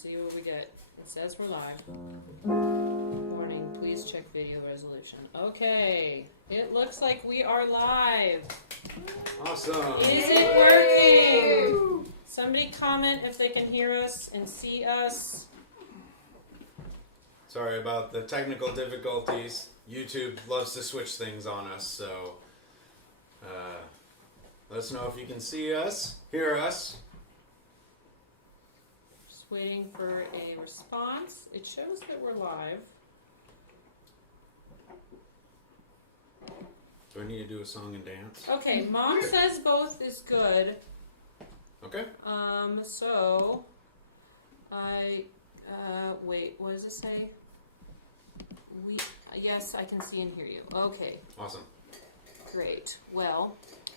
see what we get. It says we're live. Warning, please check video resolution. Okay, it looks like we are live. Awesome. Is it working? Somebody comment if they can hear us and see us. Sorry about the technical difficulties. YouTube loves to switch things on us, so let us know if you can see us, hear us. Just waiting for a response. It shows that we're live. Do I need to do a song and dance? Okay, Mom says both is good. Okay. So I wait, what does it say? Yes, I can see and hear you. Okay. Awesome. Great. Well,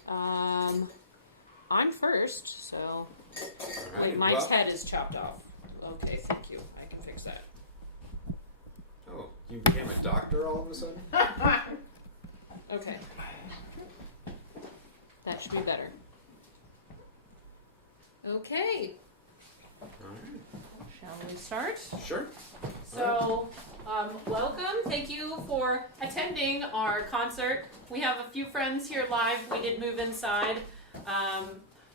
I'm first, so Alright, wait, Mike's head is chopped off. Okay, thank you. I can fix that. Oh, you became a doctor all of a sudden? Okay. That should be better. Okay. Alright. Shall we start? Sure. So, welcome. Thank you for attending our concert. We have a few friends here live. We did move inside.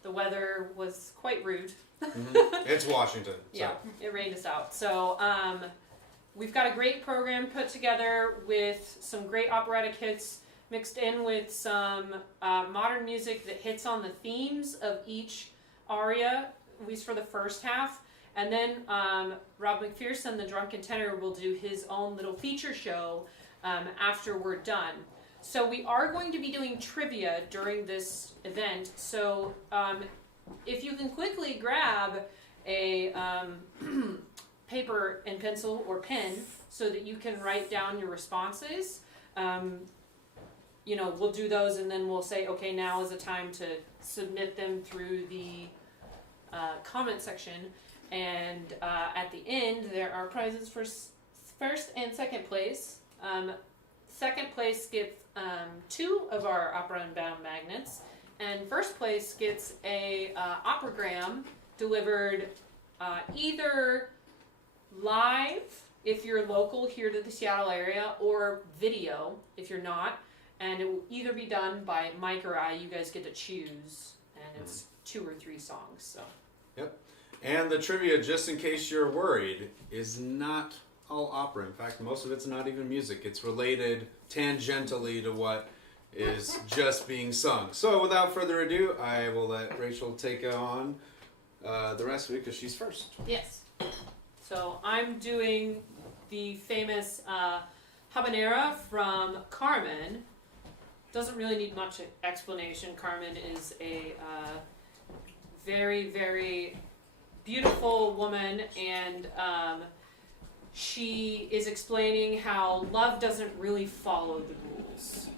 The weather was quite rude. It's Washington. So. Yeah, it rained us out. So, we've got a great program put together with some great operatic hits mixed in with some modern music that hits on the themes of each aria, at least for the first half. And then Rob McPherson, the Drunken Tenor, will do his own little feature show after we're done. So we are going to be doing trivia during this event. So if you can quickly grab a paper and pencil or pen so that you can write down your responses, we'll do those and then we'll say, okay, now is the time to submit them through the comment section. And at the end, there are prizes for first and second place. Second place gets 2 of our Opera Unbound magnets, and first place gets a operagram delivered either live if you're local here to the Seattle area, or video if you're not. And it will either be done by Mike or I. You guys get to choose, and it's 2 or 3 songs. So. Yep. And the trivia, just in case you're worried, is not all opera. In fact, most of it's not even music. It's related tangentially to what is just being sung. So without further ado, I will let Rachel take on the rest of it because she's first. Yes. So I'm doing the famous habanera from Carmen. Doesn't really need much explanation. Carmen is a very, very beautiful woman, and she is explaining how love doesn't really follow the rules.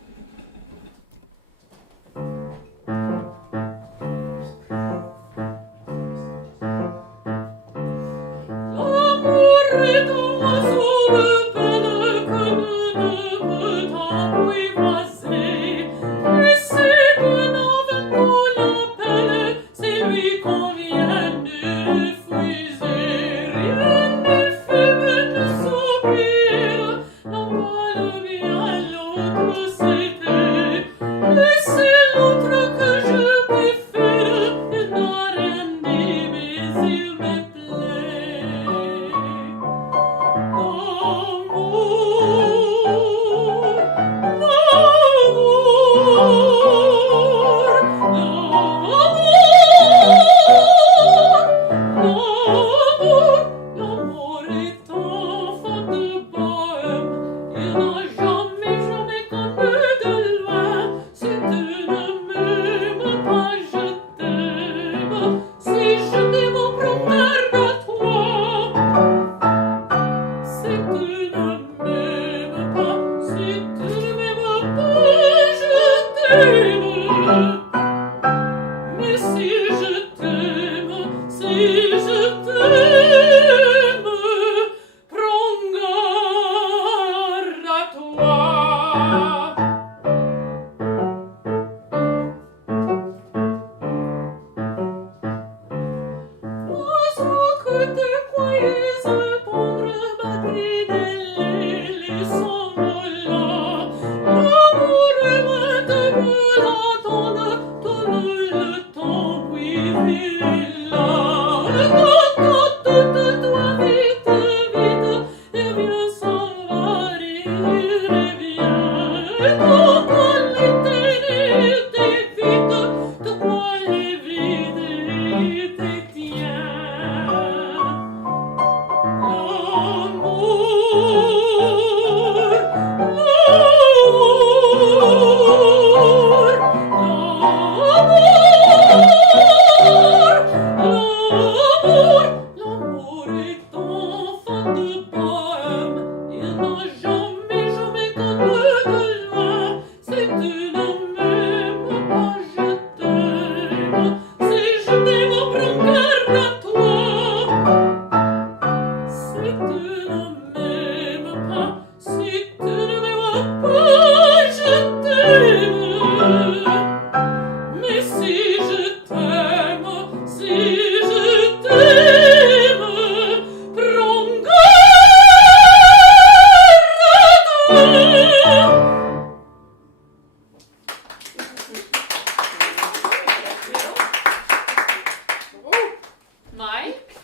Mike?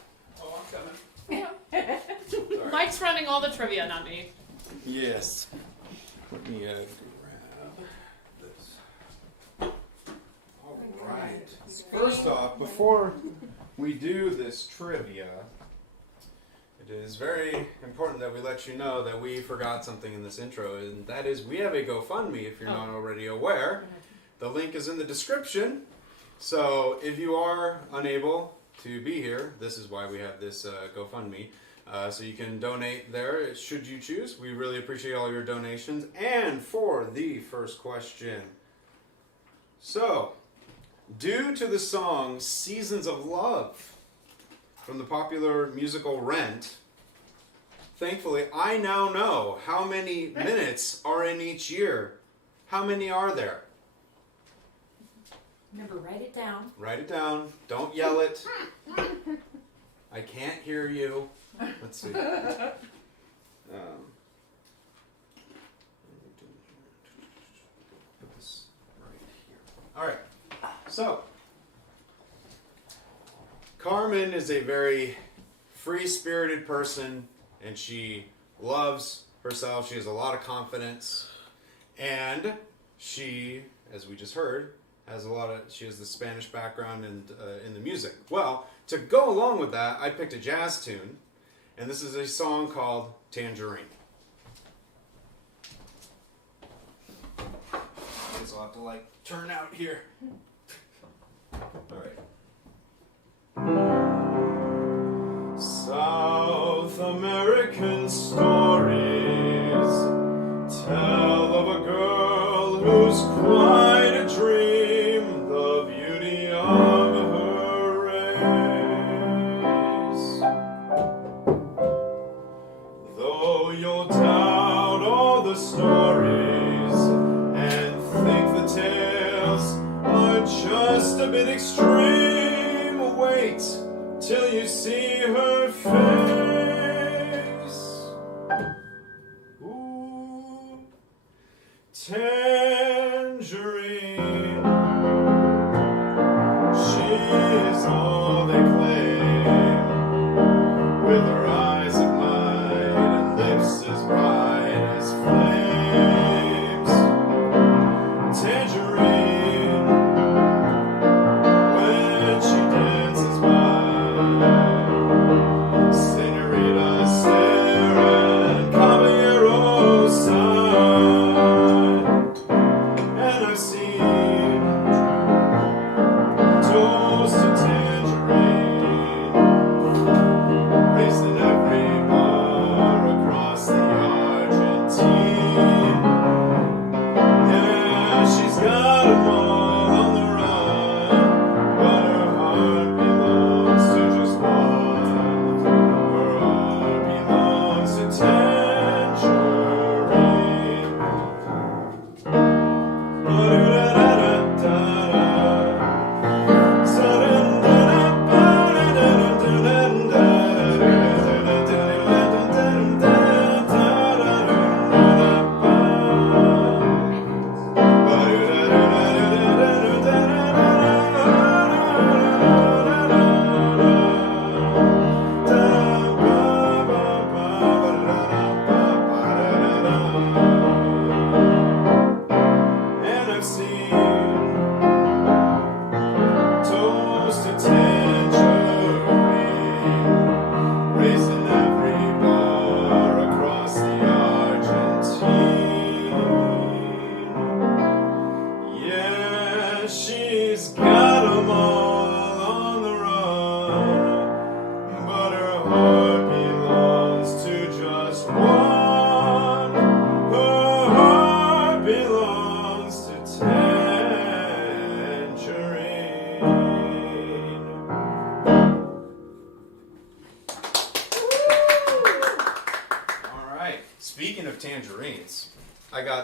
Oh, I'm coming. Mike's running all the trivia, not me. Yes. Let me grab this. All right. First off, before we do this trivia, it is very important that we let you know that we forgot something in this intro, and that is we have a GoFundMe if you're not already aware. The link is in the description. So if you are unable to be here, this is why we have this GoFundMe. So you can donate there should you choose. We really appreciate all your donations. And for the first question. So, due to the song Seasons of Love from the popular musical Rent, thankfully I now know how many minutes are in each year. How many are there? Remember, write it down. Write it down. Don't yell it. I can't hear you. Let's see. Put this right here. All right. So, Carmen is a very free-spirited person, and she loves herself. She has a lot of confidence, and she, as we just heard, she has the Spanish background and in the music. Well, to go along with that, I picked a jazz tune, and this is a song called Tangerine. I guess I'll have to turn out here. All right. South American stories tell of a girl who's quite a dream, the beauty of her race. Though you'll doubt all the stories and think the tales are just a bit extreme, wait till you see her face. Ooh, Tangerine, she's all they claim, with her eyes of mine and lips as bright as flames. Tangerine, when she dances by, Senorita Sarah and Caballero side, and I've seen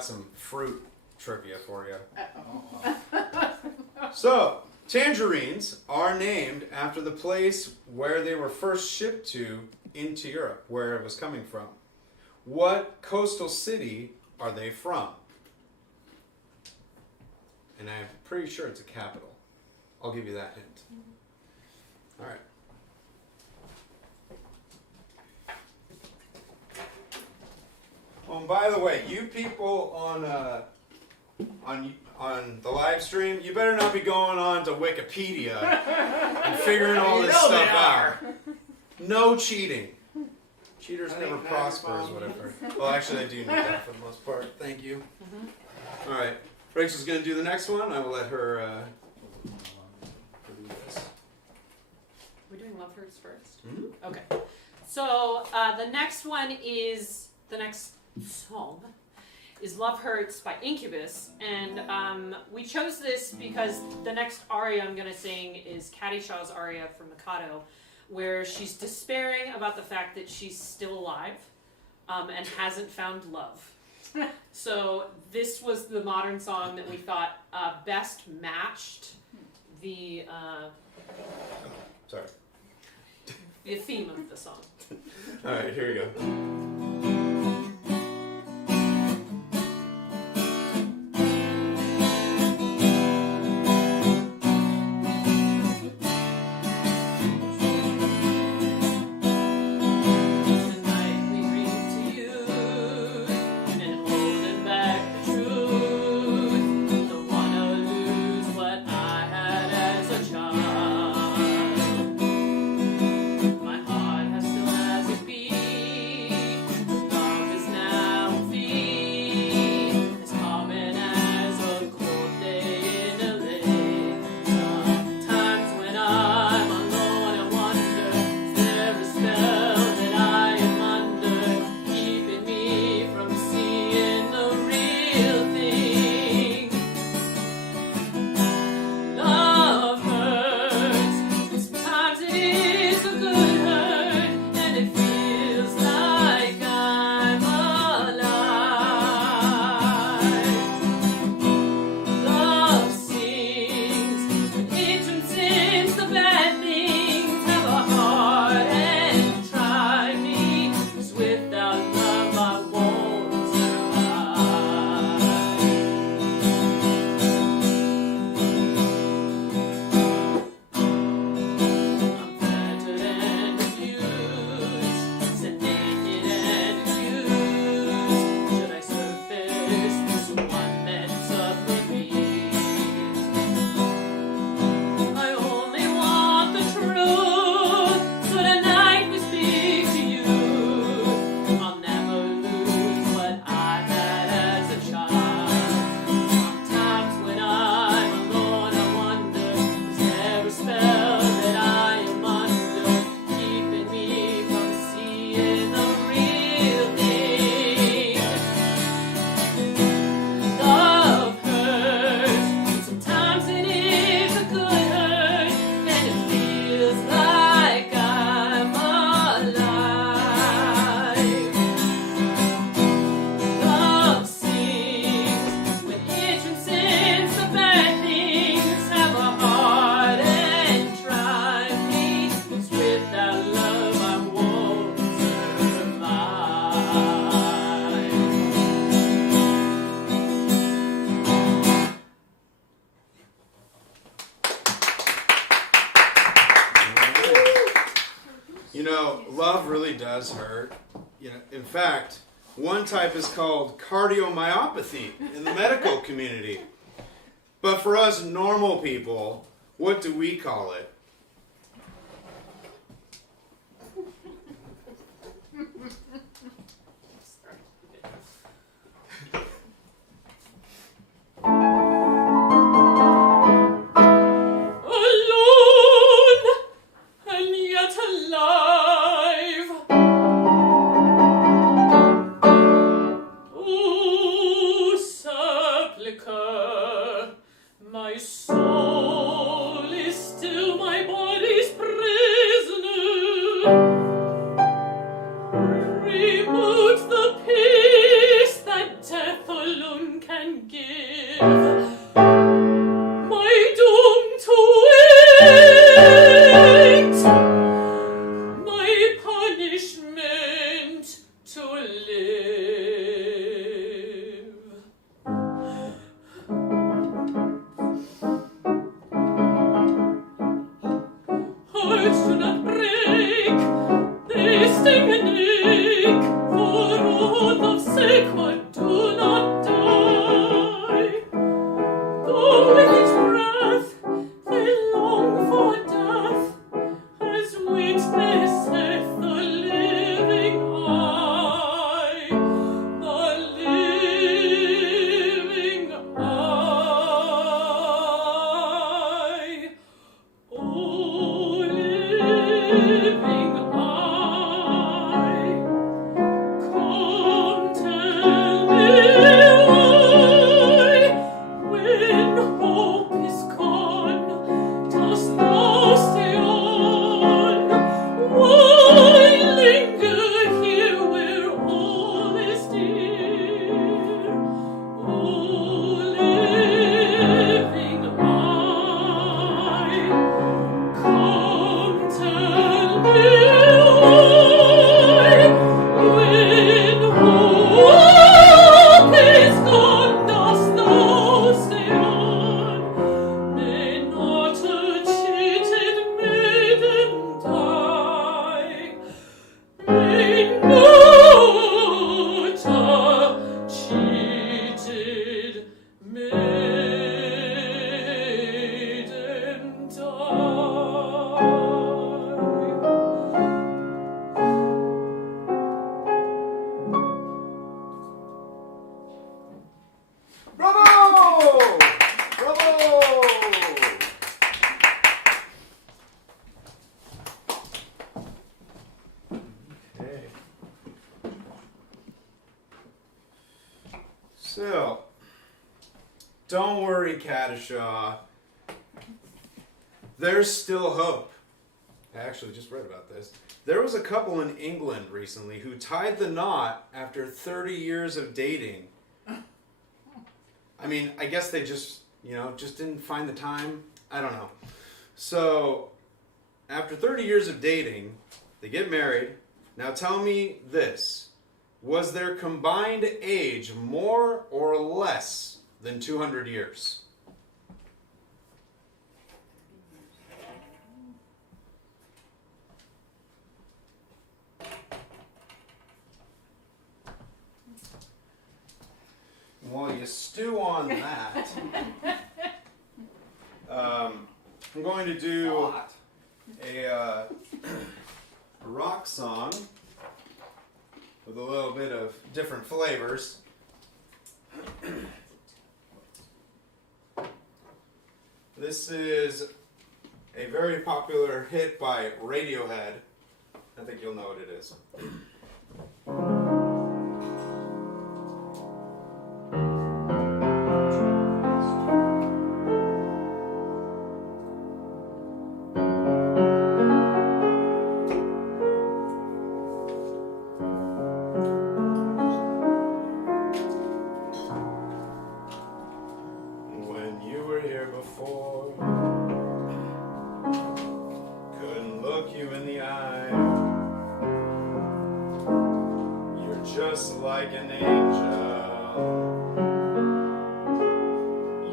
got some fruit trivia for you. So, tangerines are named after the place where they were first shipped to into Europe, where it was coming from. What coastal city are they from? And I'm pretty sure it's a capital. I'll give you that hint. All right. Oh, and by the way, you people on the live stream, you better not be going on to Wikipedia and figuring all this stuff out. No cheating. Cheaters never prosper, is what I've heard. Well, actually, I do need that for the most part. Thank you. All right. Rachel's going to do the next one. I will let her do this. We're doing Love Hurts first? Mm-hmm. Okay. So the next one is, the next song is Love Hurts by Incubus. And we chose this because the next aria I'm going to sing is Caddy Shaw's aria from Mikado, where she's despairing about the fact that she's still alive and hasn't found love. So this was the modern song that we thought best matched the Sorry. the theme of the song. All right, here we go. Love really does hurt. In fact, one type is called cardiomyopathy in the medical community. But for us normal people, what do we call it? My soul is still my can give my doom to wait, my punishment to live. Hearts do not break, they sting and ache, for oath of sacred do not die. Though with each breath they long for death, as witnesseth the living eye, the living eye. O living eye, come tell me why, when hope is gone, dost thou stay on? Why linger here where all is dear? O living eye, come tell me why, when hope is gone, dost thou stay on? May not a cheated maiden die? May not a cheated maiden die? Bravo! Bravo! Okay. So, don't worry, Cadishaw. There's still hope. I actually just read about this. There was a couple in England recently who tied the knot after 30 years of dating. I mean, I guess they just didn't find the time. I don't know. So, after 30 years of dating, they get married. Now tell me this. Was their combined age more or less than 200 years? While you stew on that, I'm going to do a rock song with a little bit of different flavors. This is a very popular hit by Radiohead. I think you'll know what it is. Just like an angel,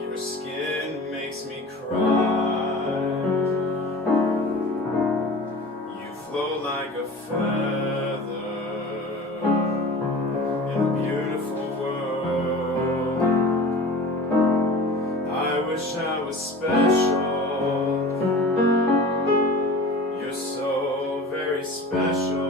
your skin makes me cry. You float like a feather in a beautiful world. I wish I was special. You're so very special.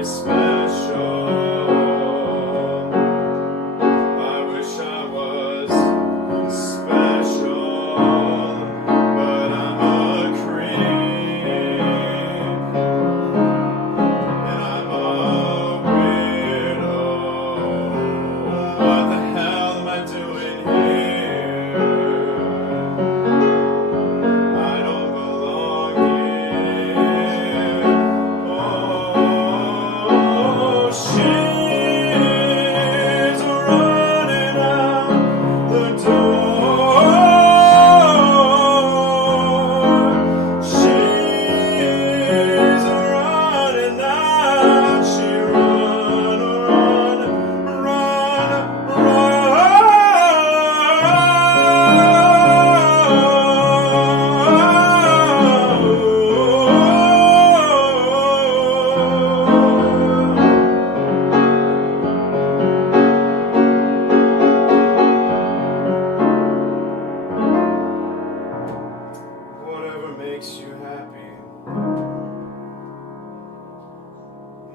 very special. I wish I was special, but I'm a creep, and I'm a weirdo. What the hell am I doing here? I don't belong here. Oh, she's running out the door. She's running out. She run, whatever makes you happy,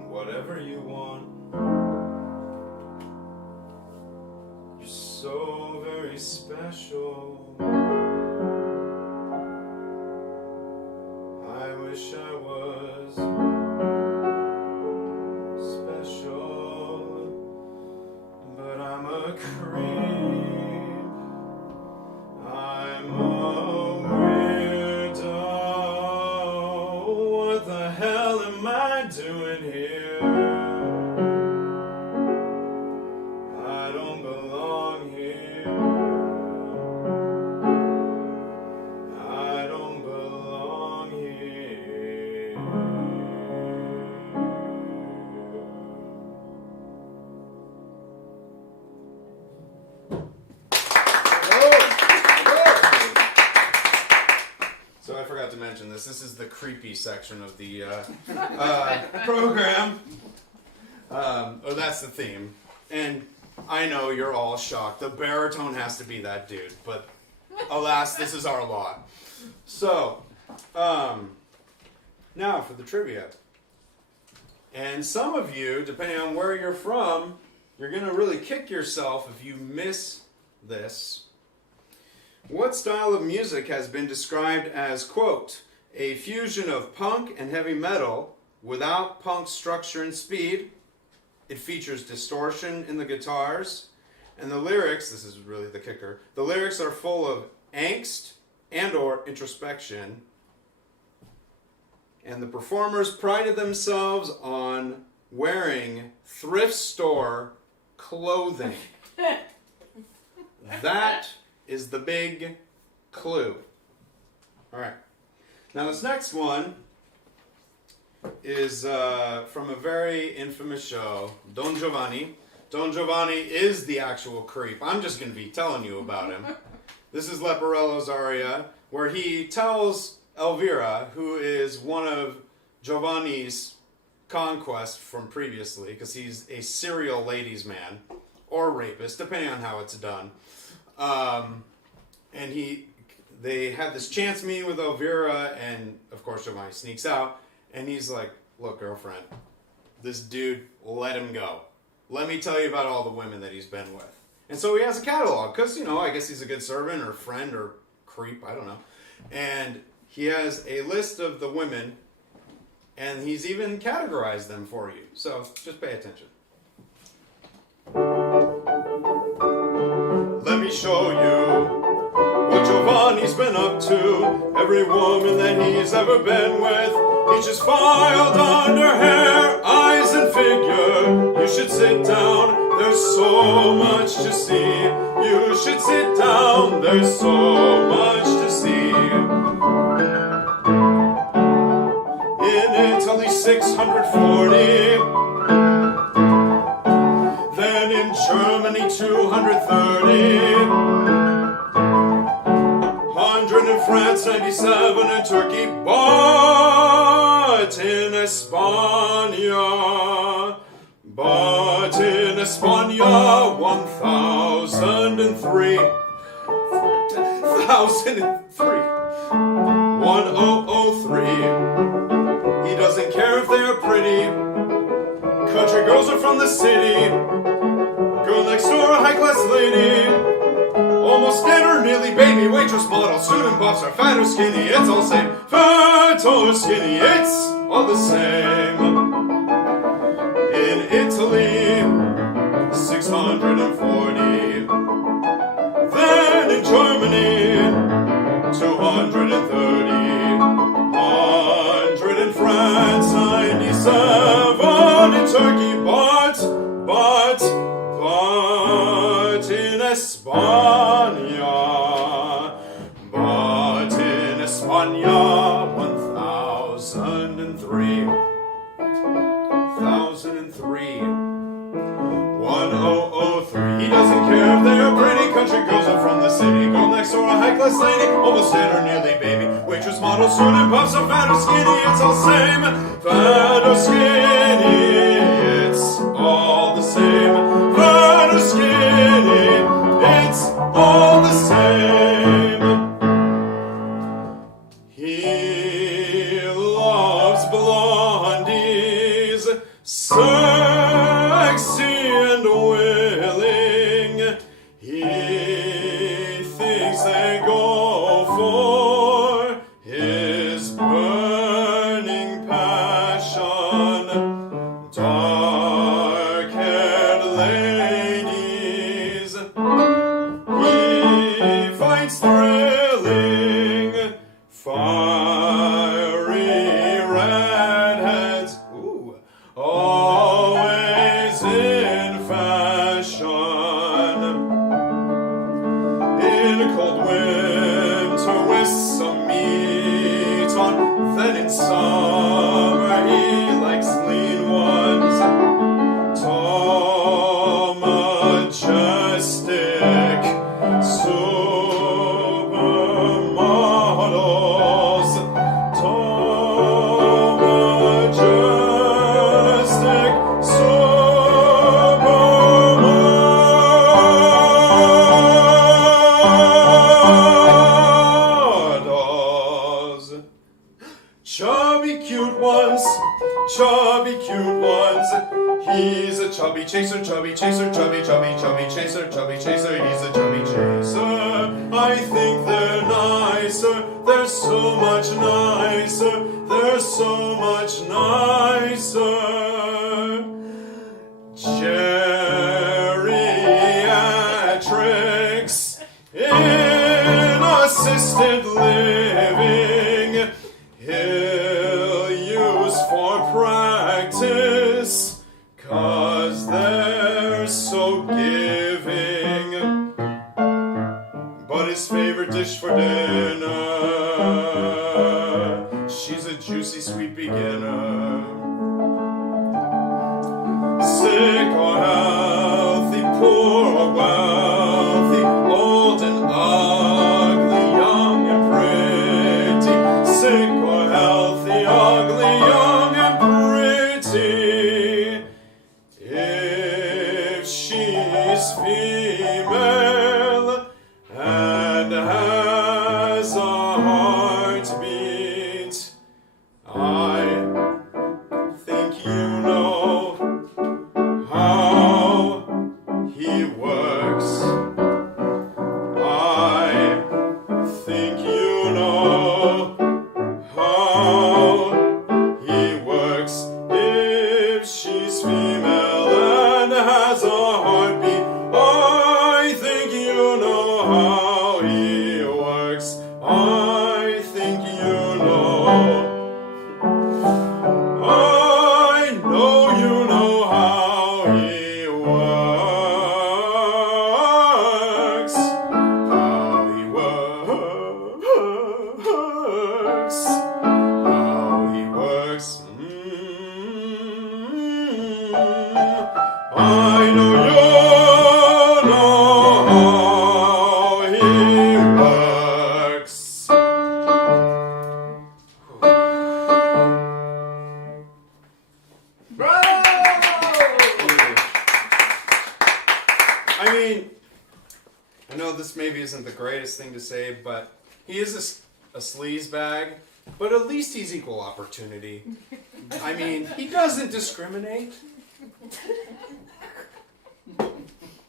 whatever you want. You're so very special. I wish I was special, but I'm a creep. I'm a weirdo. What the hell am I doing here? I don't belong here. I don't belong here. So I forgot to mention this. This is the creepy section of the program. Or that's the theme. And I know you're all shocked. The baritone has to be that dude. But alas, this is our lot. So, now for the trivia. And some of you, depending on where you're from, you're going to really kick yourself if you miss this. What style of music has been described as, quote, a fusion of punk and heavy metal without punk structure and speed? It features distortion in the guitars, and the lyrics, this is really the kicker, the lyrics are full of angst and or introspection, and the performers prided themselves on wearing thrift store clothing. That is the big clue. All right. Now this next one is from a very infamous show, Don Giovanni. Don Giovanni is the actual creep. I'm just going to be telling you about him. This is Leporello's aria, where he tells Elvira, who is one of Giovanni's conquests from previously, because he's a serial ladies' man, or rapist, depending on how it's done. And they have this chance meeting with Elvira, and of course Giovanni sneaks out, and he's like, look, girlfriend, this dude, let him go. Let me tell you about all the women that he's been with. And so he has a catalog, because, I guess he's a good servant or friend or creep, I don't know. And he has a list of the women, and he's even categorized them for you. So just pay attention. Let me show you what Giovanni's been up to. Every woman that he's ever been with, each is filed under hair, eyes, and figure. You should sit down, there's so much to see. You should sit down, there's so much to see. In Italy, 640. Then in Germany, 230. 100 in France, 97 in Turkey, but in España, 1003. 1003. He doesn't care if they're pretty. girls are from the city. Girl next door, a high-class lady. Almost dead or nearly baby. Waitress, model, student, pops are fat or skinny. It's all same. Fat or skinny, it's all the same. In Italy, 640. Then in Germany, 230. 100 in France, 97 in Turkey, but in España, 1003. 1003. He doesn't care if they are pretty country girls are from the city. Girl next door, a high-class lady, almost dead or nearly baby. Waitress, model, student, puffs are fat or skinny, it's all same. Fat or skinny, it's all the same. Fat or skinny, it's all the same. He loves blondies, sexy and willing. He thinks they go for his burning passion. Dark-haired ladies, he finds thrilling. Fiery redheads, ooh, always in fashion. In cold winter with some meat on, then in summer he likes lean ones. Tall, majestic supermodels. Tall, majestic supermodels. Chubby cute ones, chubby cute ones. He's a chubby chaser, chubby chaser, chubby chaser, chubby chaser. He's a chubby chaser. I think they're nicer. They're so much nicer. They're so much nicer. Geriatrics in assisted living. He'll use for practice, 'cause they're so giving. But his favorite dish for dinner, she's a juicy sweet beginner. Sick or healthy, poor or wealthy, old and ugly, young and pretty. Sick or healthy, ugly, young and pretty. If she's female and has a heartbeat, I think you know how he works. I think you know how he works. If she's female and has a heartbeat, I think you know how he works. I think you know. I know you know how he works. How he works. How he works. I know you know how he works. I mean, I know this maybe isn't the greatest thing to say, but he is a sleaze bag, but at least he's equal opportunity. I mean, he doesn't discriminate.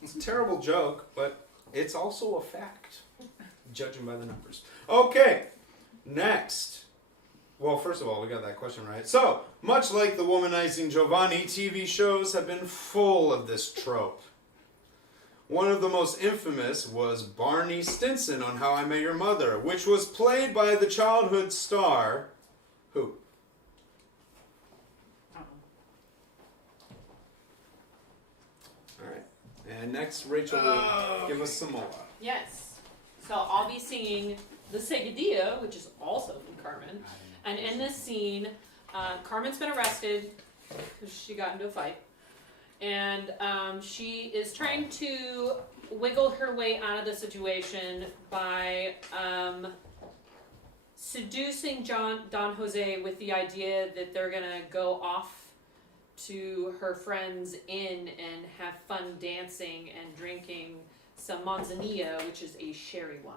It's a terrible joke, but it's also a fact, judging by the numbers. Okay, next. Well, first of all, we got that question right. So, much like the womanizing Giovanni, TV shows have been full of this trope. One of the most infamous was Barney Stinson on How I Met Your Mother, which was played by the childhood star, who? All right. And next, Rachel will give us some more. Yes. So I'll be singing the Seguidilla, which is also from Carmen. And in this scene, Carmen's been arrested because she got into a fight. And she is trying to wiggle her way out of the situation by seducing Don Jose with the idea that they're going to go off to her friend's inn and have fun dancing and drinking some manzanilla, which is a sherry wine.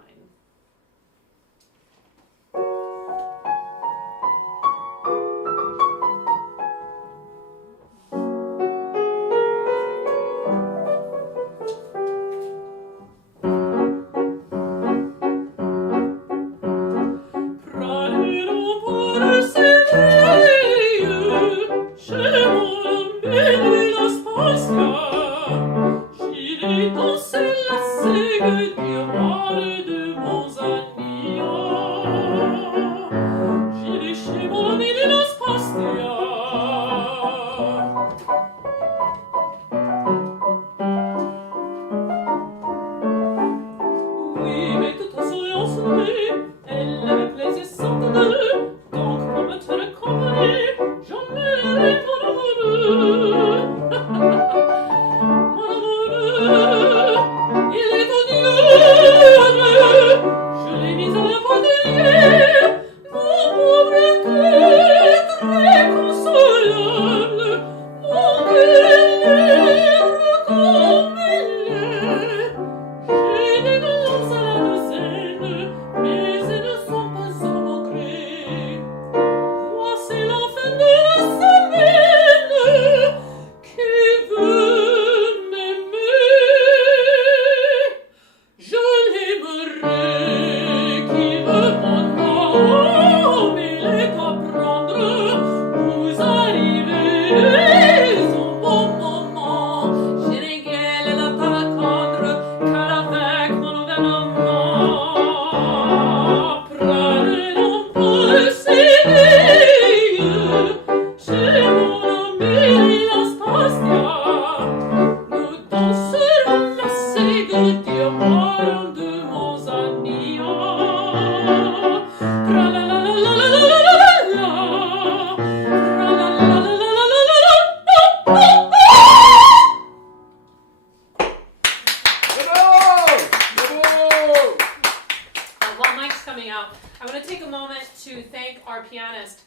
Pianist,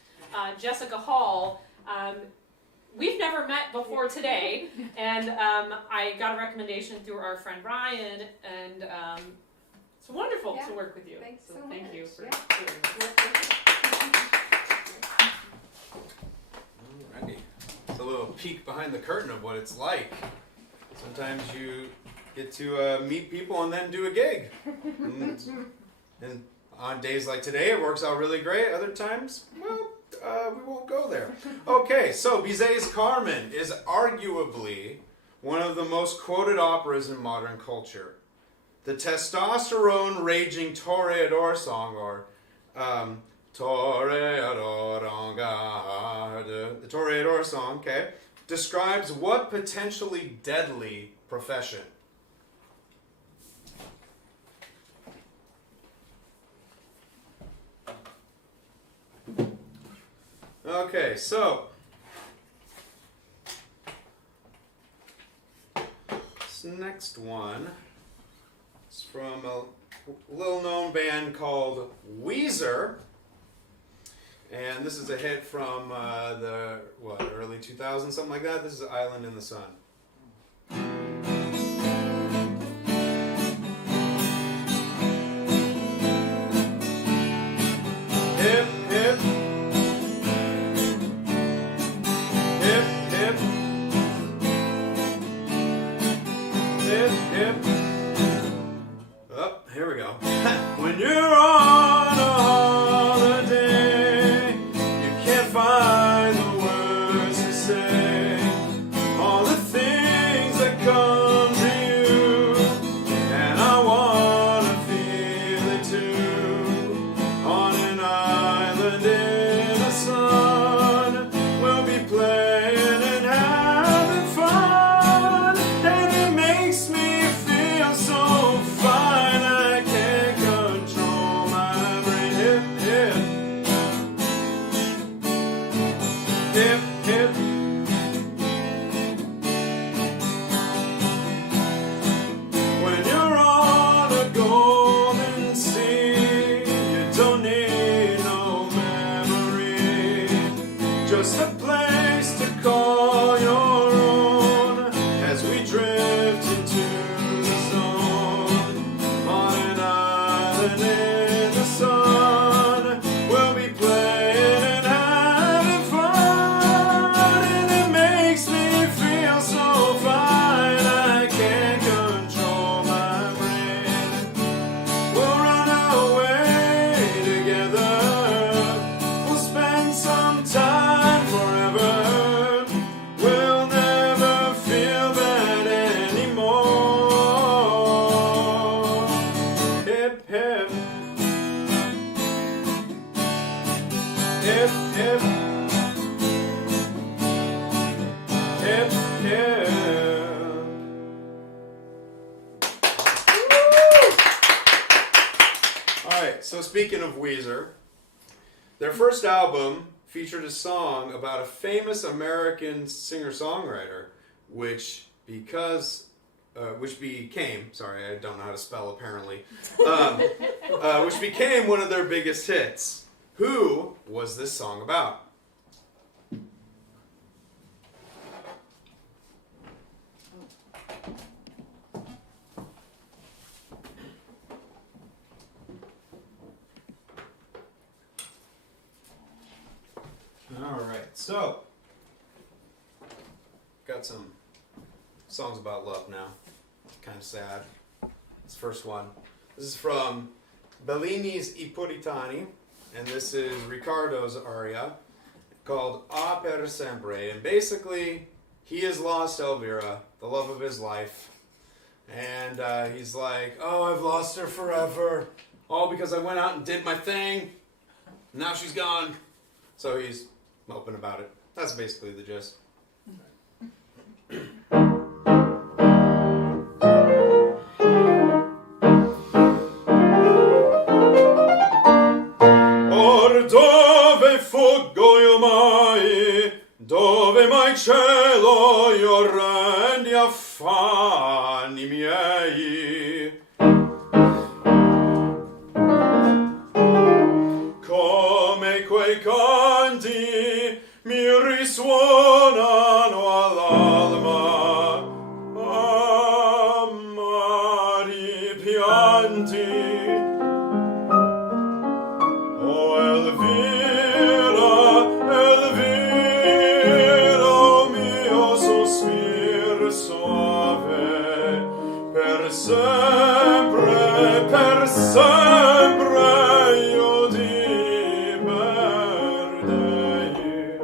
Jessica Hall. We've never met before today, and I got a recommendation through our friend Ryan, and it's wonderful to work with you. Thanks so thank much. you for Yeah. doing this. Alrighty. It's a little peek behind the curtain of what it's like. Sometimes you get to meet people and then do a gig. And on days like today, it works out really great. Other times, well, we won't go there. Okay, so Bizet's Carmen is arguably one of the most quoted operas in modern culture. The testosterone-raging toreador song, or Toreador en garde, the toreador song, okay, describes what potentially deadly profession? Okay, so this next one is from a little-known band called Weezer, and this is a hit from the early 2000s, something like that. This is "Island in the Sun." Hip, hip. Hip, hip, hip, hip. When you're on a golden sea, you don't need no memory, just a place to call your own as we drift into the zone on an island in the sun. We'll be playing and having fun, and it makes me feel so fine I can't control my brain. We'll run away together, we'll spend some time forever. We'll never feel bad anymore. Hip, hip. Hip, hip. Hip, hip. Alright, so speaking of Weezer, their first album featured a song about a famous American singer-songwriter, which became, sorry, I don't know how to spell apparently, which became one of their biggest hits. Who was this song about? Alright, so got some songs about love now. Kind of sad. This first one. This is from Bellini's I Puritani, and this is Riccardo's aria called A per sempre. And basically, he has lost Elvira, the love of his life. And he's like, oh, I've lost her forever. All because I went out and did my thing. Now she's gone. So he's moping about it. That's basically the gist. Or dove fuggo io mai? Dove mai cielo io rendi affanni miei? Come quei canti mi risuonano all'alma, amari pianti. Oh Elvira, Elvira, oh mio sospiro suave, per sempre io ti perdei,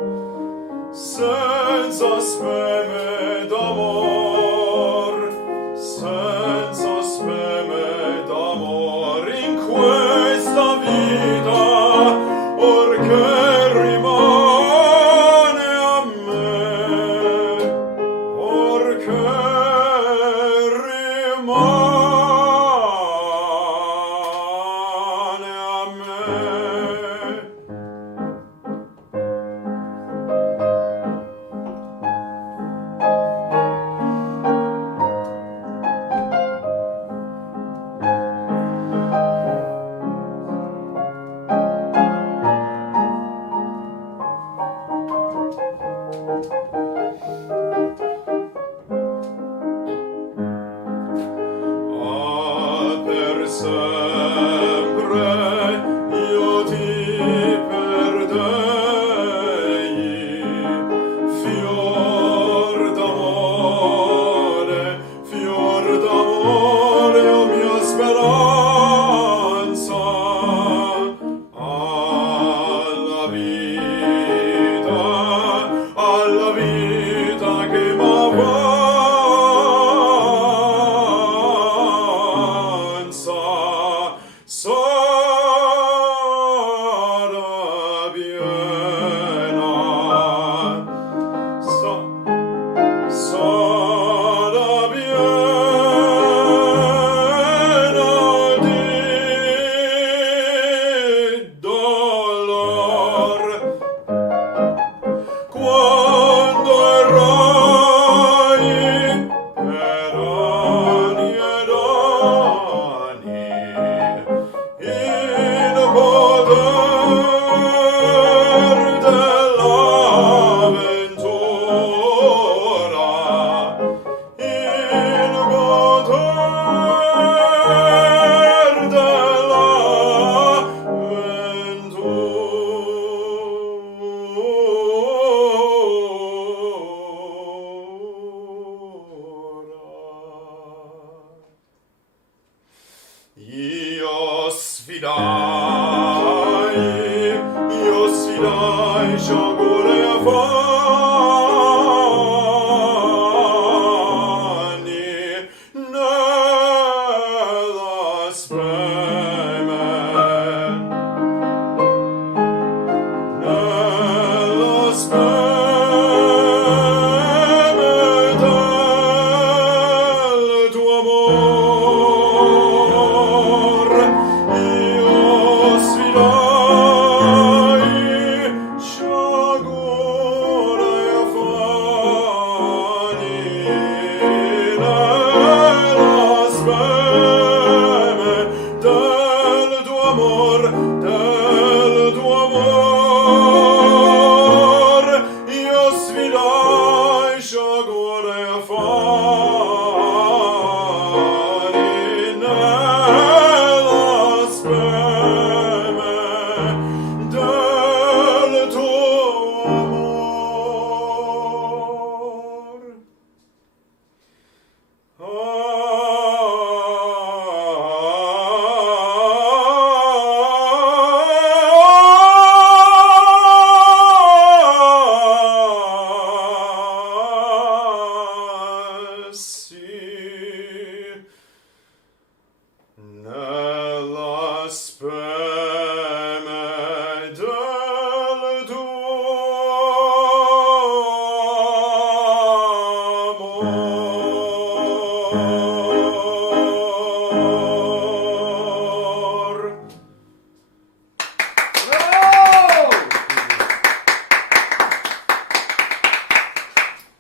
senza speme d'amor, senza speme d'amor in questa vita, or che rimane a me, or che rimane a me.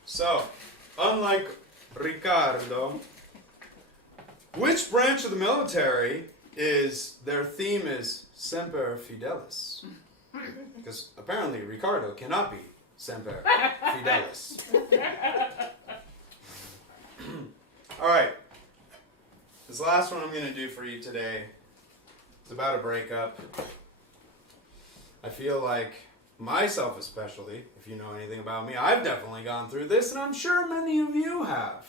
So, unlike Ricardo, which branch of the military is their theme is Semper Fidelis? Because apparently Ricardo cannot be Semper Fidelis. All right. This last one I'm going to do for you today is about a breakup. I feel like myself especially, if you know anything about me, I've definitely gone through this, and I'm sure many of you have.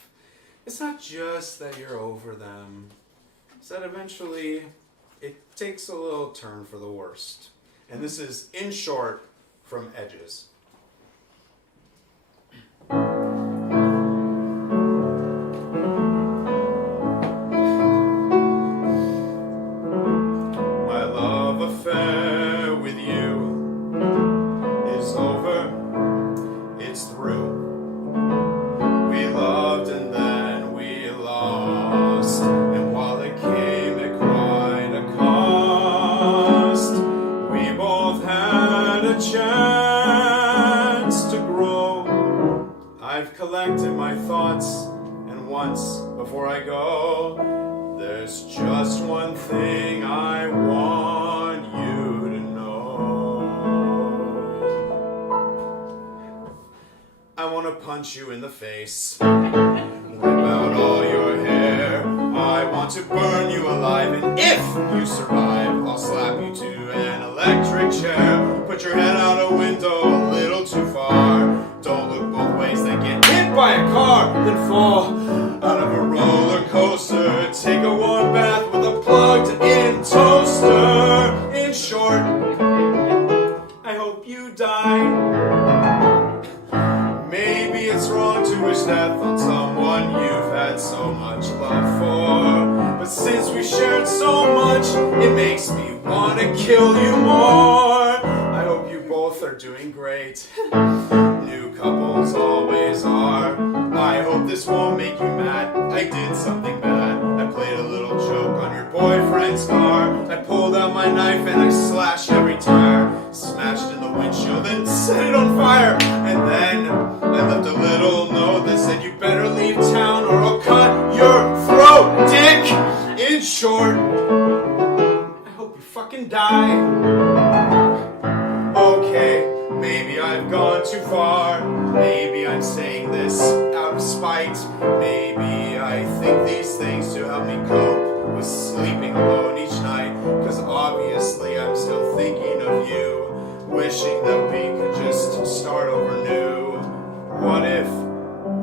It's not just that you're over them. It's that eventually it takes a little turn for the worst. And this is, in short, from Edges. My love affair with you is over, it's through. We loved and then we lost, and while it came at quite a cost, we both had a chance to grow. I've collected my thoughts, and once before I go, there's just one thing I want you to know. I want to punch you in the face, rip out all your hair. I want to burn you alive, and if you survive, I'll slap you to an electric chair. Put your head out a window a little too far. Don't look both ways, then get hit by a car, then fall out of a roller coaster. Take a warm bath with a plugged-in toaster. In short, I hope you die. Maybe it's wrong to wish death on someone you've had so much love for, but since we shared so much, it makes me want to kill you more. I hope you both are doing great. New couples always are. I hope this won't make you mad. I did something bad. I played a little joke on your boyfriend's car. I pulled out my knife and I slashed every tire. Smashed in the windshield and set it on fire. And then I left a little note that said, you better leave town or I'll cut your throat, dick. In short, I hope you fucking die. Okay, maybe I've gone too far. Maybe I'm saying this out of spite. Maybe I think these things to help me cope with sleeping alone each night. Cause obviously I'm still thinking of you, wishing that we could just start over new. What if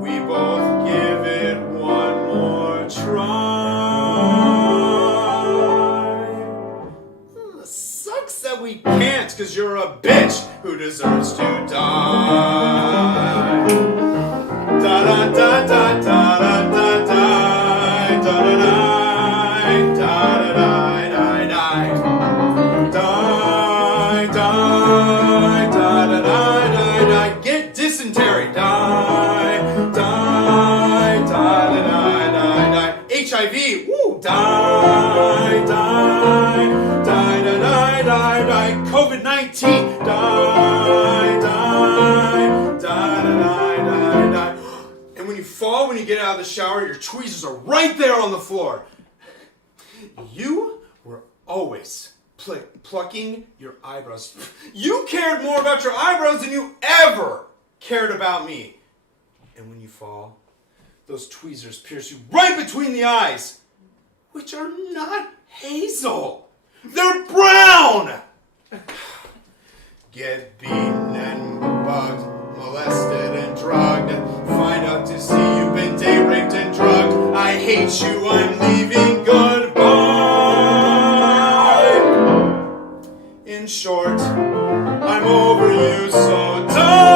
we both give it one more try? Sucks that we can't, cause you're a bitch who deserves to die. when you get out of the shower, your tweezers are right there on the floor. You were always plucking your eyebrows. You cared more about your eyebrows than you ever cared about me. And when you fall, those tweezers pierce you right between the eyes, which are not hazel. They're brown. Get beaten and bugged, molested and drugged. Find out to see you've been day raped and drugged. I hate you, I'm leaving, goodbye. In short, I'm over you, so die!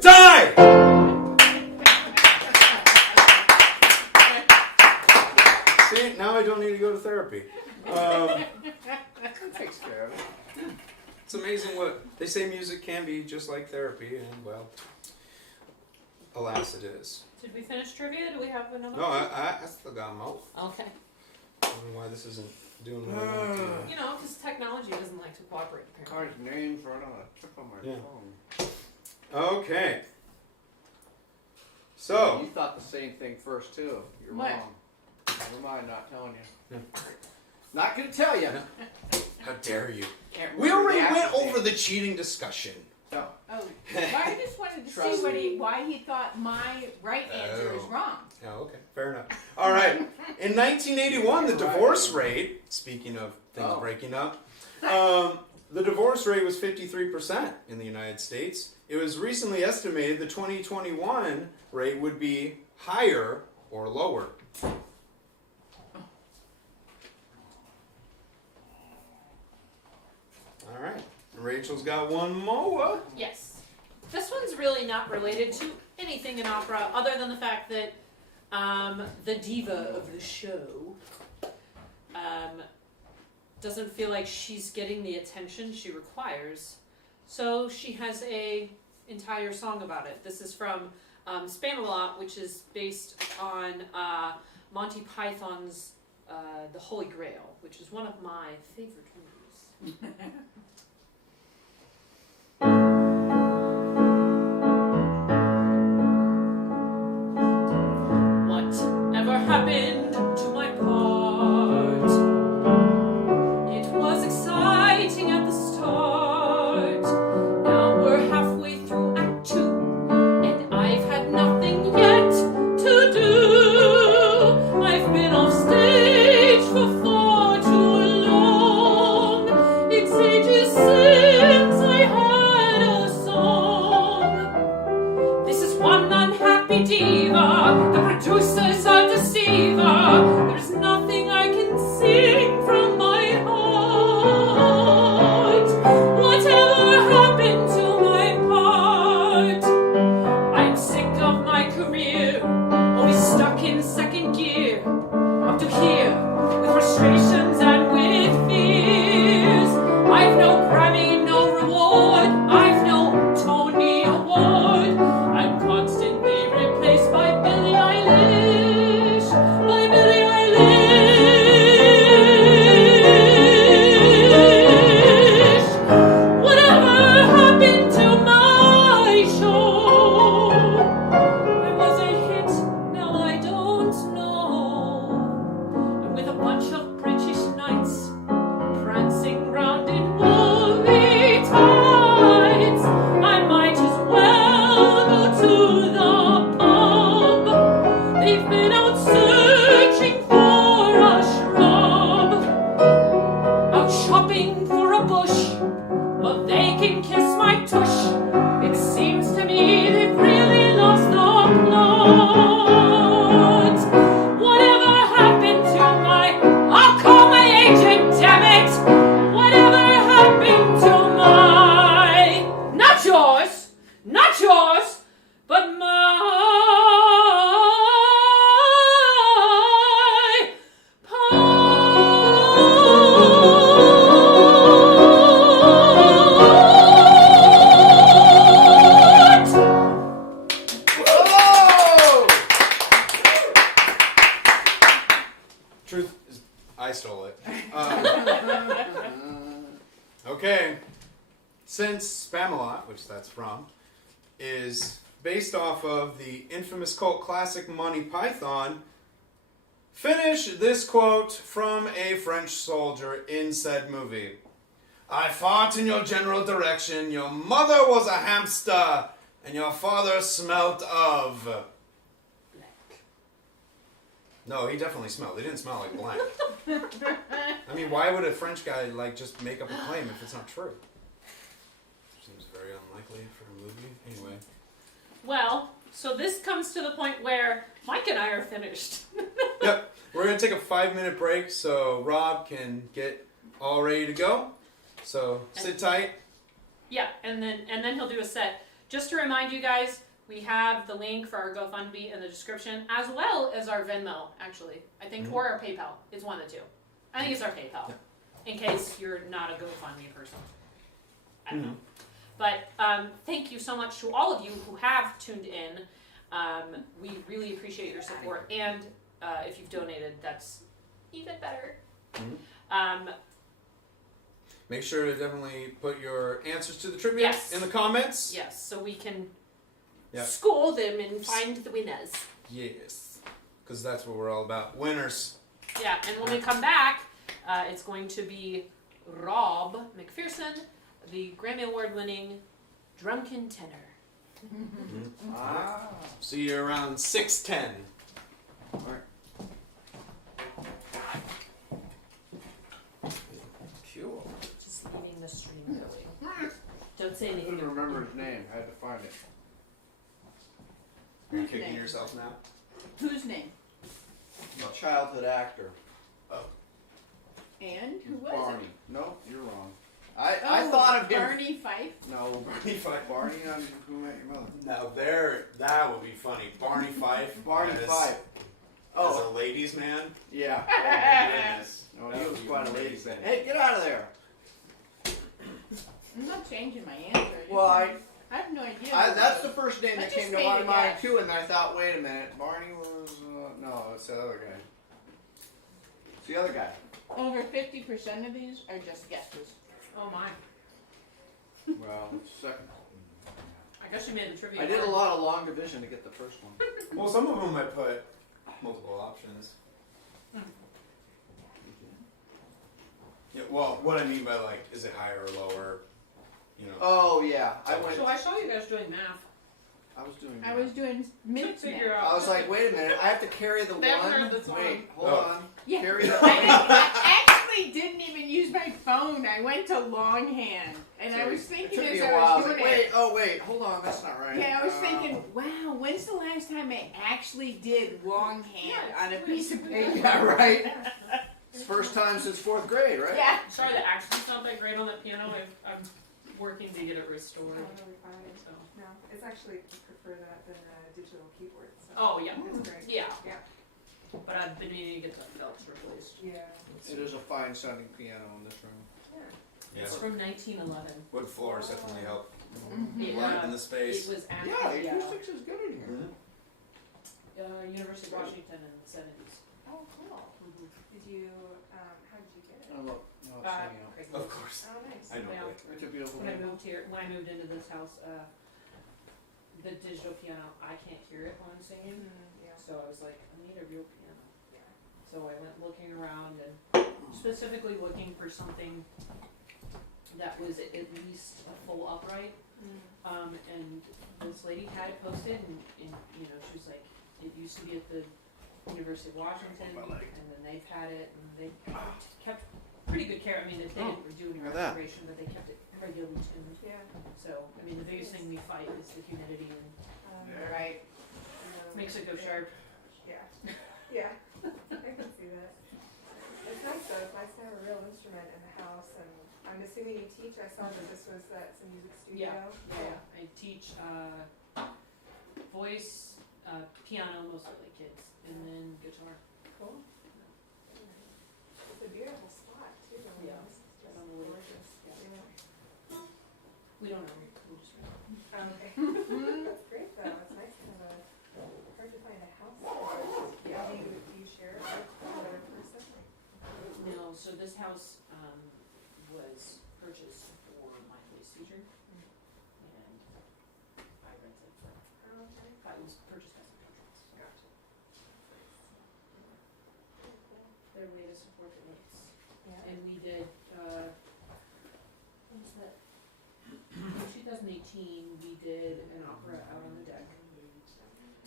Die! See, now I don't need to go to therapy. That takes care of it. It's amazing what they say music can be just like therapy, and well, alas it is. Did we finish trivia? Do we have another? No, I still got more. Okay. I don't know why this isn't doing what I want to. You know, because technology doesn't like to cooperate, apparently. Car's name's right on a chip on my Yeah. phone. Okay. So, You thought the same thing first, too. You're What? wrong. Never mind, not telling you. Yeah. Not gonna tell you. how dare you? Can't We remember already the went actor's over name. the cheating discussion. So, Oh, I just wanted to Trust see why he thought my right answer is Oh. wrong. Oh, okay, fair enough. All right. In 1981, the divorce rate, speaking of things Oh. breaking up, the divorce rate was 53% in the United States. It was recently estimated the 2021 rate would be higher or lower. All right. Rachel's got one more. Yes. This one's really not related to anything in opera other than the fact that the diva of the show doesn't feel like she's getting the attention she requires. So she has a entire song about it. This is from Spamalot, which is based on Monty Python's The Holy Grail, which is one of my favorite movies. Whatever happened to my part? It was exciting at the start. Now we're halfway through Act 2, and I've had nothing yet to do. I've been off stage for far too long. It's ages since I had a song. This is one unhappy diva. The producer's a deceiver. There's nothing I can sing from my heart. Whatever happened to my part? I'm sick of my career, always stuck in second gear. Up to here, with frustrations and with fears. I've no Grammy, no reward. I've no Tony Award. I'm constantly replaced by Billie Eilish. By Billie Eilish. Whatever happened to my show? I was a hit, now I don't know. I'm with a bunch of British knights, prancing round in woolly tights. I might as well go to the pub. They've been out searching for a shrub, out shopping for a bush. Well, they can kiss my tush. It seems to me they've really lost the plot. Whatever happened to my... I'll call my agent, damn it! Whatever happened to my... Not yours! Not yours! But my... part! whoa! Truth is, I stole it. Okay. Since Spamalot, which that's from, is based off of the infamous cult classic Monty Python. Finish this quote from a French soldier in said movie. I fought in your general direction. Your mother was a hamster, and your father smelt of... Black. No, he definitely smelled. He didn't smell like blank. I mean, why would a French guy just make up a claim if it's not true? Seems very unlikely for a movie. Anyway. Well, so this comes to the point where Mike and I are finished. Yep. We're going to take a 5-minute break so Rob can get all ready to go. So sit tight. Yeah, and then he'll do a set. Just to remind you guys, we have the link for our GoFundMe in the description, as well as our Venmo, actually. I think, or our PayPal. It's one of the two. I think it's our PayPal, in case you're not a GoFundMe person. I don't know. But thank you so much to all of you who have tuned in. We really appreciate your support, and if you've donated, that's even better. Make sure to definitely put your answers to the trivia in the comments. Yes, so we can Yep. score them and find the winners. Yes. Because that's what we're all about. Winners. Yeah, and when we come back, it's going to be Rob McPherson, the Grammy Award-winning Drunken Tenor. See you around 6:10. All right. Cool. Just leaving the stream going. Don't say I anything. couldn't remember his name. I had to find it. Are you Whose kicking name? yourself now? Whose name? Childhood actor. And who was Barney. it? No, you're wrong. I thought of him. Barney Fife. No, Barney Fife. Barney on Who Met Your Mother. Now that would be funny. Barney Fife. Barney as, Fife. As a ladies' man. Yeah. Oh my goodness. No, That he would was be quite a ladies' man. amazing. Hey, get out of there. I'm not changing my answer. Well, I have no idea. that's the first name I that just came to made my a mind guess. too, and I thought, wait a minute, Barney was no, it's the other guy. It's the other guy. Over 50% of these are just guesses. Oh my. Well, second. I guess you made the trivia. I did a hard. lot of long division to get the first one. Well, some of them I put multiple options. Yeah, well, what I mean by is it higher or lower? You know. Oh yeah, I went. So I saw you guys doing math. I was doing. I was doing minutes figure math. out. I was like, wait a minute, I have to carry the They haven't one. heard the song. Wait, hold Oh. on. Yeah. Carry the. I actually didn't even use my phone. I went to longhand, and I was It thinking took me as a I while. was I was doing like, it. wait, hold on, that's not right. Yeah, I was thinking, wow, when's the last time I actually did longhand on a piece of paper? Yeah, right. It's first time since 4th grade, right? Yeah. Sorry, the accent's not that great on that piano. I'm working to get it restored. Totally fine. So. No, it's actually I prefer that than a digital keyboard. So Oh yeah. it's great. Yeah. Yeah. But I've been needing to get that Philips replaced. Yeah. It is a fine sounding piano in this room. Yeah. It's from 1911. Wood floors definitely help It, lighten the it space. was at Yeah, the the acoustics is good in here. University of Washington in the 70s. Oh, cool. Did you? How did you get it? Oh look, no, it's hanging out. Crazy. Of course. Oh, nice. I know. Yeah. Blake. It's a beautiful When I thing. moved into this house, the digital piano, I can't hear it when I'm singing. Yeah. So I was like, I need a real piano. Yeah. So I went looking around and specifically looking for something that was at least a full upright. And this lady had it posted, and she was like, it used to be at the University of Washington, and then they've had it, and they kept pretty good care. I mean, they didn't do any look at that. restoration, but they kept it regularly tuned. Yeah. So, I mean, the biggest thing we fight is the humidity, and Right. makes it go sharp. Yeah. Yeah. I can see that. It's nice though. It's nice to have a real instrument in the house, and I'm assuming you teach. I saw that this was that's a music studio. Yeah, I teach voice, piano, mostly kids, and then guitar. Cool. It's a beautiful spot too. I mean, Yeah. It's just On the lake. gorgeous. Yeah. We don't know. We just Okay. That's great though. It's nice to have hard to find a house. Yeah. Do you share it with another person? No, so this house was purchased for my police teacher, and I rented better way to support the notes. Yeah. And we did, what was that? In 2018, we did an opera out on the deck.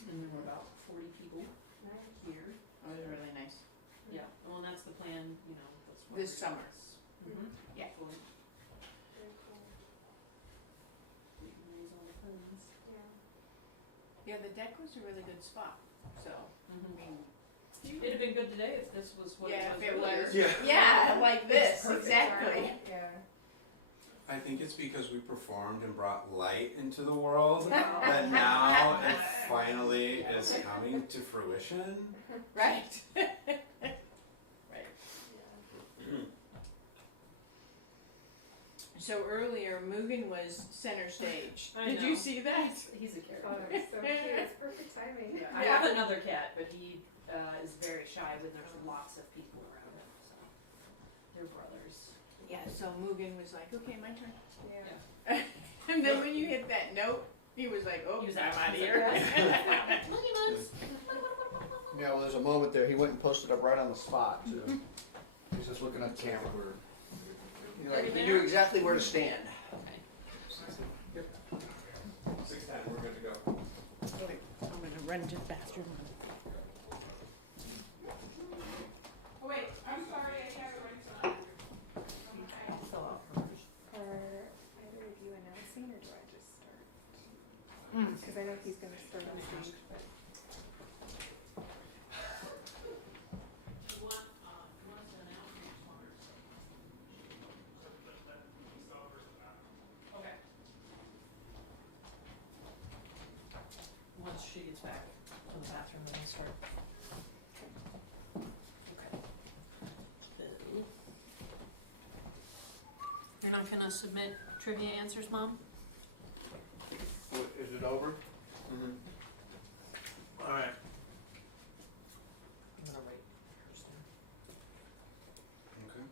And there were about 40 people Nice. here. Oh, it was really nice. Yeah, well, and that's the plan, you know, that's what This we're- summer. Mhm. Yeah. Hopefully, Very cool. we can raise all the funds. Yeah. Yeah, the deck was a really good spot. So, I mean, It'd have been good today if this was what yeah, it if was it earlier. was, Yeah. yeah, like this, Perfect exactly. timing. Yeah. I think it's because we performed and brought light into the world that now it finally is coming to fruition. Right. Right. Yeah. So earlier, Mugen was center stage. I Did know. you see that? He's a character. Oh, it's so cute. It's perfect timing. I have another cat, but he is very shy when there's lots of people around him. So they're brothers. Yeah, so Mugen was like, okay, my turn. Yeah. And then when you hit that note, he was like, oh, He was I'm out. out of He's here. like, Monkey buns. Yeah, well, there's a moment there. He went and posted up right on the spot too. He's just looking at the camera. He knew exactly where to stand. Okay. 6:10, we're good to go. I'm gonna run to the bathroom. Oh wait, I'm sorry, I can't run Are either of you announcing or do I just start? Because I know he's going to start on stage, but. Okay. Once she gets back from the bathroom, then we'll start. Okay. You're not gonna submit trivia answers, Mom? Is it over? Mm-hmm. All right. I'm gonna wait first then. Okay.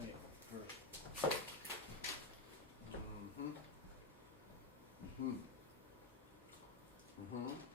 Wait, first. Mm-hmm. Mm-hmm. Mm-hmm.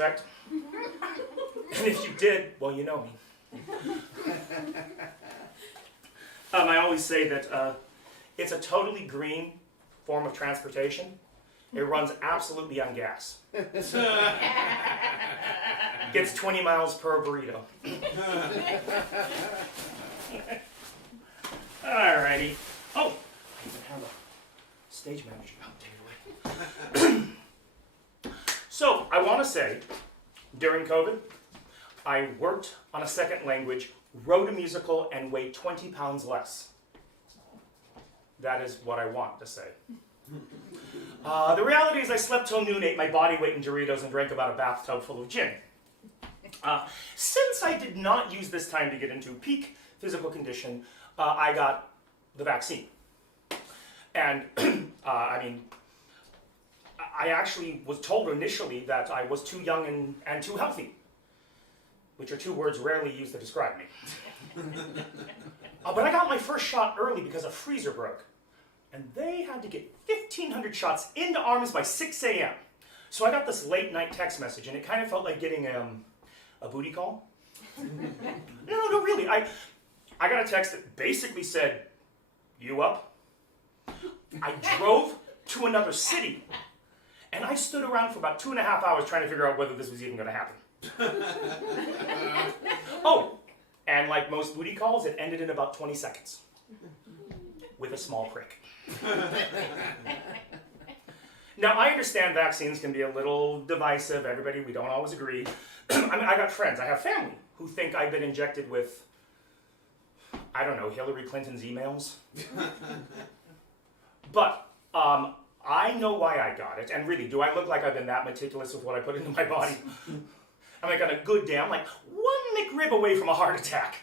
respect. And if you did, well, you know me. I always say that it's a totally green form of transportation. It runs absolutely on gas. Gets 20 miles per burrito. Alrighty. Oh, I even have a stage manager. I'll take it away. So, I want to say, during COVID, I worked on a second language, wrote a musical, and weighed 20 pounds less. That is what I want to say. The reality is I slept till noon, ate my body weight in Doritos, and drank about a bathtub full of gin. Since I did not use this time to get into peak physical condition, I got the vaccine. And, I actually was told initially that I was too young and too healthy, which are two words rarely used to describe me. But I got my first shot early because a freezer broke. And they had to get 1,500 shots into arms by 6 a.m. So I got this late night text message, and it kind of felt like getting a booty call. No, really. I got a text that basically said, "You up?" I drove to another city, and I stood around for about 2.5 hours trying to figure out whether this was even going to happen. Oh, and like most booty calls, it ended in about 20 seconds with a small prick. Now, I understand vaccines can be a little divisive. Everybody, we don't always agree. I got friends, I have family who think I've been injected with, I don't know, Hillary Clinton's emails. But I know why I got it. And really, do I look like I've been that meticulous with what I put into my body? I'm like on a good day. I'm like 1 McRib away from a heart attack.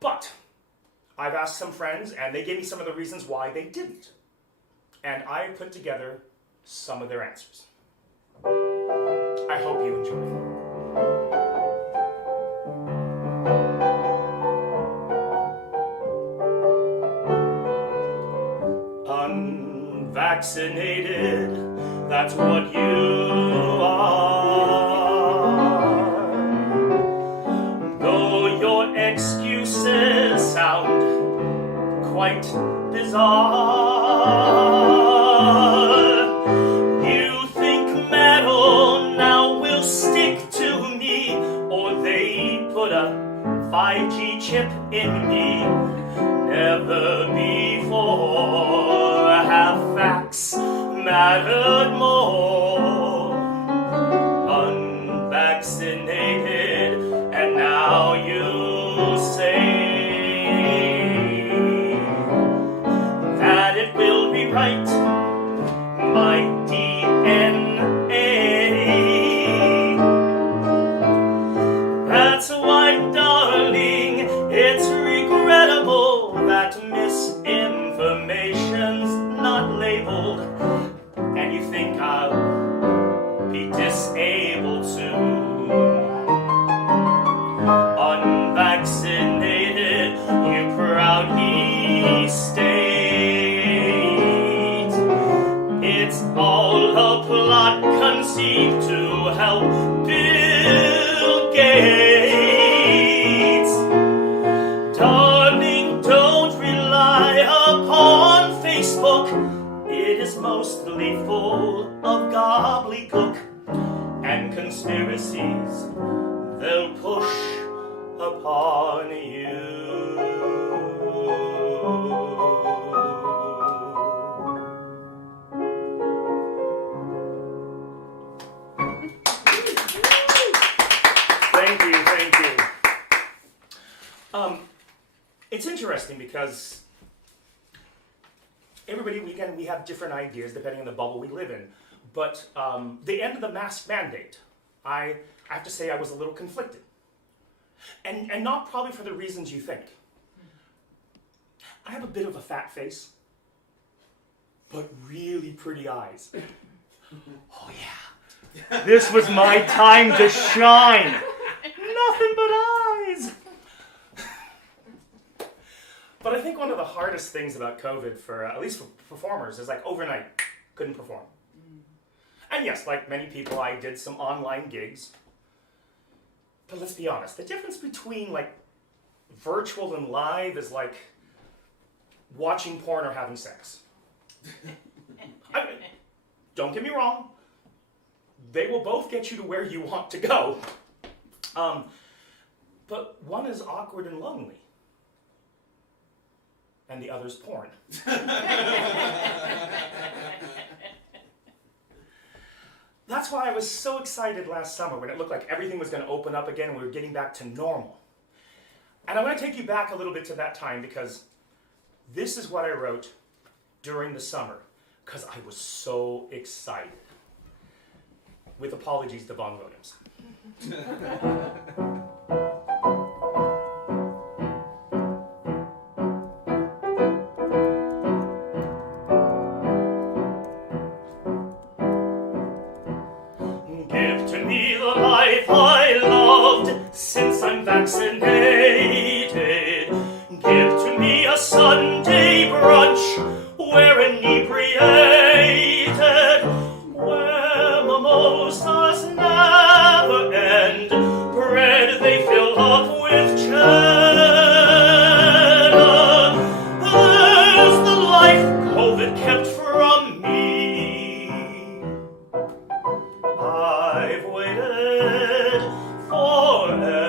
But I've asked some friends, and they gave me some of the reasons why they didn't. And I put together some of their answers. I hope you enjoy. Unvaccinated, that's what you are. Though your excuses sound quite bizarre, you think metal now will stick to me, or they put a 5G chip in me. Never before have facts mattered more. Unvaccinated, and now you say that it will rewrite my DNA. That's why, darling, it's regrettable that misinformation's not labeled, and you think I'll be disabled too. Unvaccinated, you proudly state it's all a plot conceived to help Bill Gates. Darling, don't rely upon Facebook. It is mostly full of gobbledygook and conspiracies they'll push upon you. Thank you. It's interesting because everybody, we have different ideas depending on the bubble we live in. But the end of the mask mandate, I have to say I was a little conflicted. And not probably for the reasons you think. I have a bit of a fat face, but really pretty eyes. Oh yeah, this was my time to shine. Nothing but eyes. But I think one of the hardest things about COVID, for at least for performers, is like overnight, couldn't perform. And yes, like many people, I did some online gigs. But let's be honest, the difference between like virtual and live is like watching porn or having sex. Don't get me wrong, they will both get you to where you want to go. But one is awkward and lonely, and the other's porn. That's why I was so excited last summer when it looked like everything was going to open up again and we were getting back to normal. And I want to take you back a little bit to that time because this is what I wrote during the summer because I was so excited. With apologies to Vaughan Williams. Give to me the life I loved since I'm vaccinated. Give to me a Sunday brunch where inebriated, where mimosas never end, bread they fill up with cheddar. There's the life COVID kept from me. I've waited forever.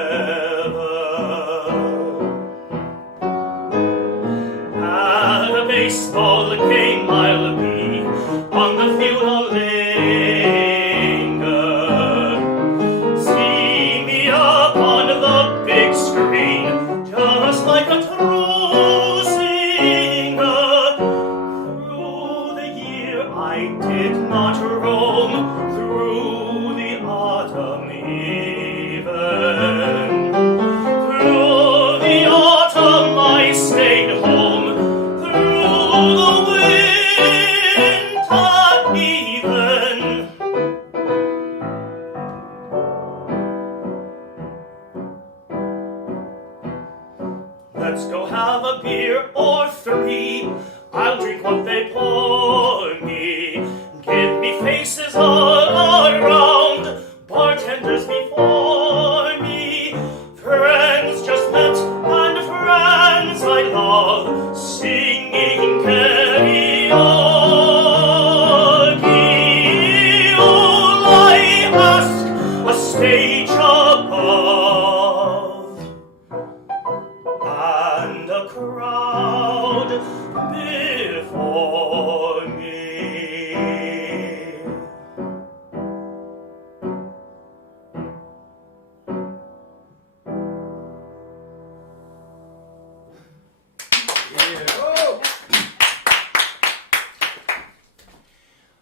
At a baseball game I'll be on the field I'll linger. See me up on the big screen, just like a true singer. Through the year I did not roam, through the autumn even. Through the autumn I stayed home, through the winter even. Let's go have a beer or three, I'll drink what they pour me. Give me faces all around, bartenders before me, friends just met and friends I love, singing karaoke. All I ask, a stage above and a crowd before me.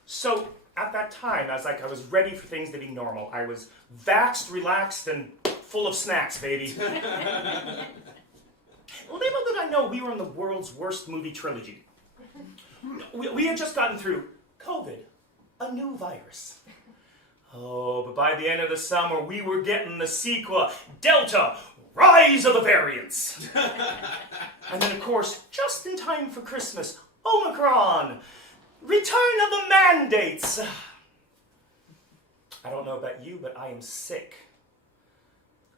So at that time, I was ready for things to be normal. I was vaxxed, relaxed, and full of snacks, baby. Little did I know we were in the world's worst movie trilogy. We had just gotten through COVID, a new virus. Oh, but by the end of the summer, we were getting the sequel, Delta, Rise of the Variants. And then, of course, just in time for Christmas, Omicron, Return of the Mandates. I don't know about you, but I am sick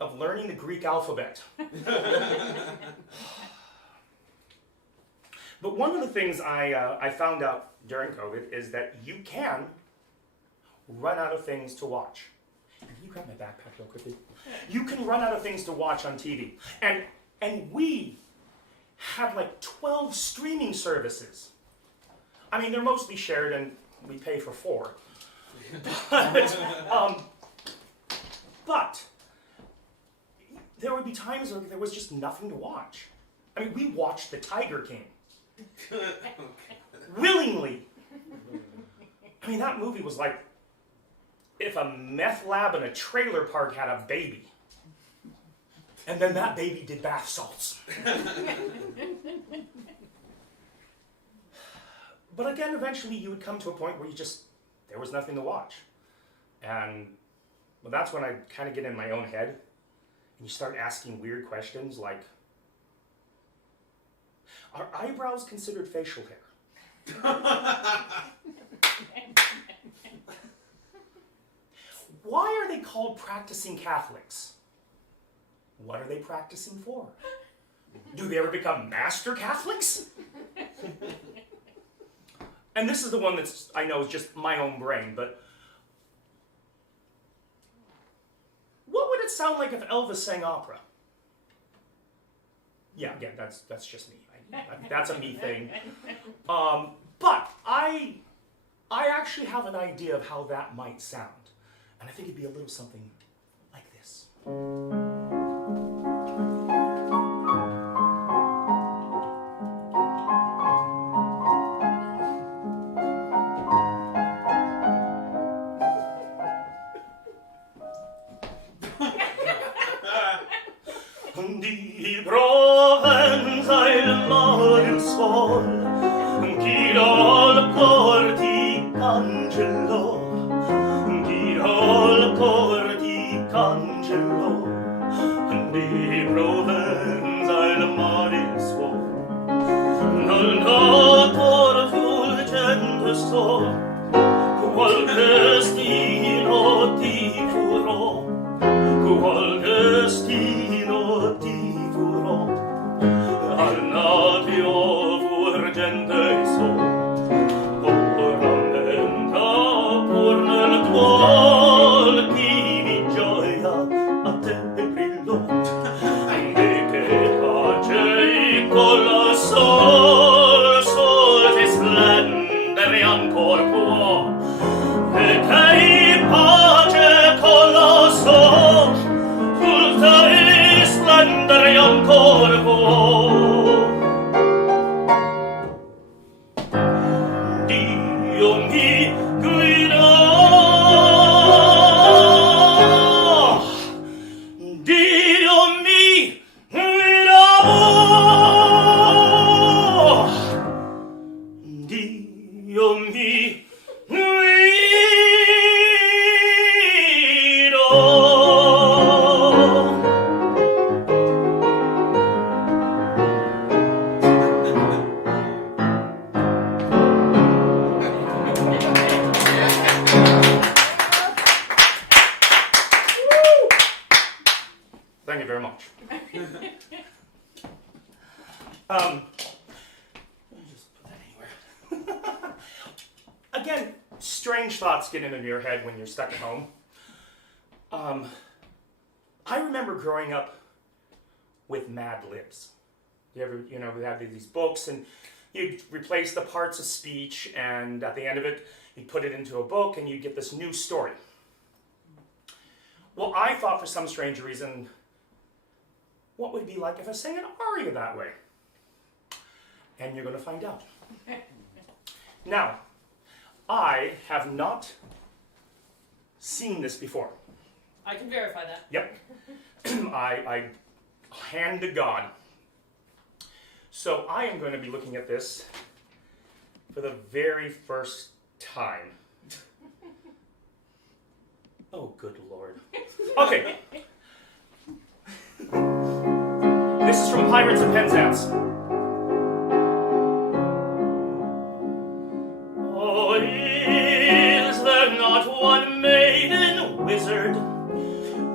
of learning the Greek alphabet. But one of the things I found out during COVID is that you can run out of things to watch. Can you grab my backpack real quickly? You can run out of things to watch on TV. And we have like 12 streaming services. I mean, they're mostly shared and we pay for 4. But there would be times where there was just nothing to watch. I mean, we watched The Tiger King. Willingly. I mean, that movie was like if a meth lab and a trailer park had a baby. And then that baby did bath salts. But again, eventually you would come to a point where there was nothing to watch. And well, that's when I kind of get in my own head. And you start asking weird questions like, are eyebrows considered facial hair? why are they called practicing Catholics? What are they practicing for? Do they ever become master Catholics? And this is the one that's, I know, is just my own brain, but what would it sound like if Elvis sang opera? Yeah, again, that's just me. That's a me thing. But I actually have an idea of how that might sound. And I think it'd be a little something like this. Di Provenza il mare il sol, tirò il cor di Angelo, tirò il cor di Angelo, di Provenza il mare il suol, dal cor fulgente sto, qual destino ti furò, qual destino ti furò, al natio furgente so, rammenta pur nel tuo di gioia a te brillò, e che pace con la sol ti splendere ancor può, e che pace con la sol ti splendere ancor può. Dio mi guidò, Dio mi guidò, Dio mi guidò. Thank you very much. Let me just put that anywhere. Again, strange thoughts get into your head when you're stuck at home. I remember growing up with Mad Libs. You ever, we had these books and you'd replace the parts of speech, and at the end of it, you'd put it into a book and you'd get this new story. Well, I thought for some strange reason, what would it be like if I sang an aria that way? And you're going to find out. Now, I have not seen this before. I can verify that. Yep. I hand to God. So I am going to be looking at this for the very first time. Oh, good Lord. Okay. This is from Pirates and Penzance. Oh, is there not one maiden wizard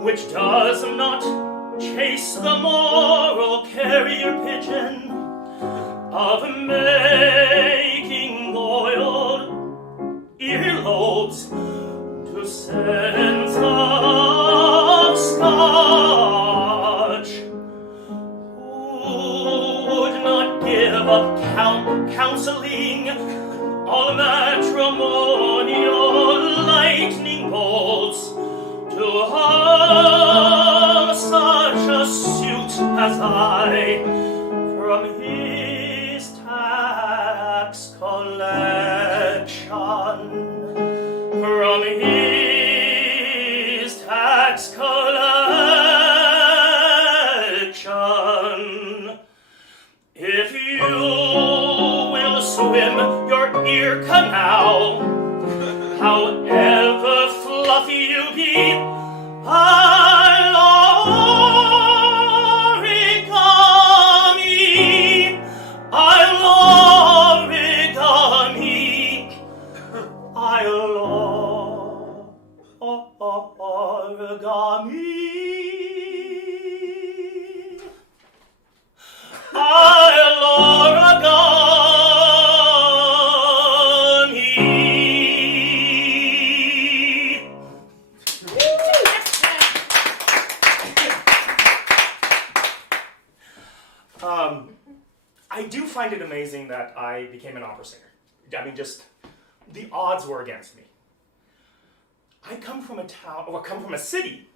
which does not chase the moral carrier pigeon of making boiled earlobes to sense of Scotch? Who would not give up counseling all matrimonial lightning bolts to harm such a suit as I from his tax collection, from his tax collection? If you will swim your ear canal, however fluffy you be, I'll origami, I'll origami, I'll I do find it amazing that I became an opera singer. I mean, just the odds were against me. I come from a city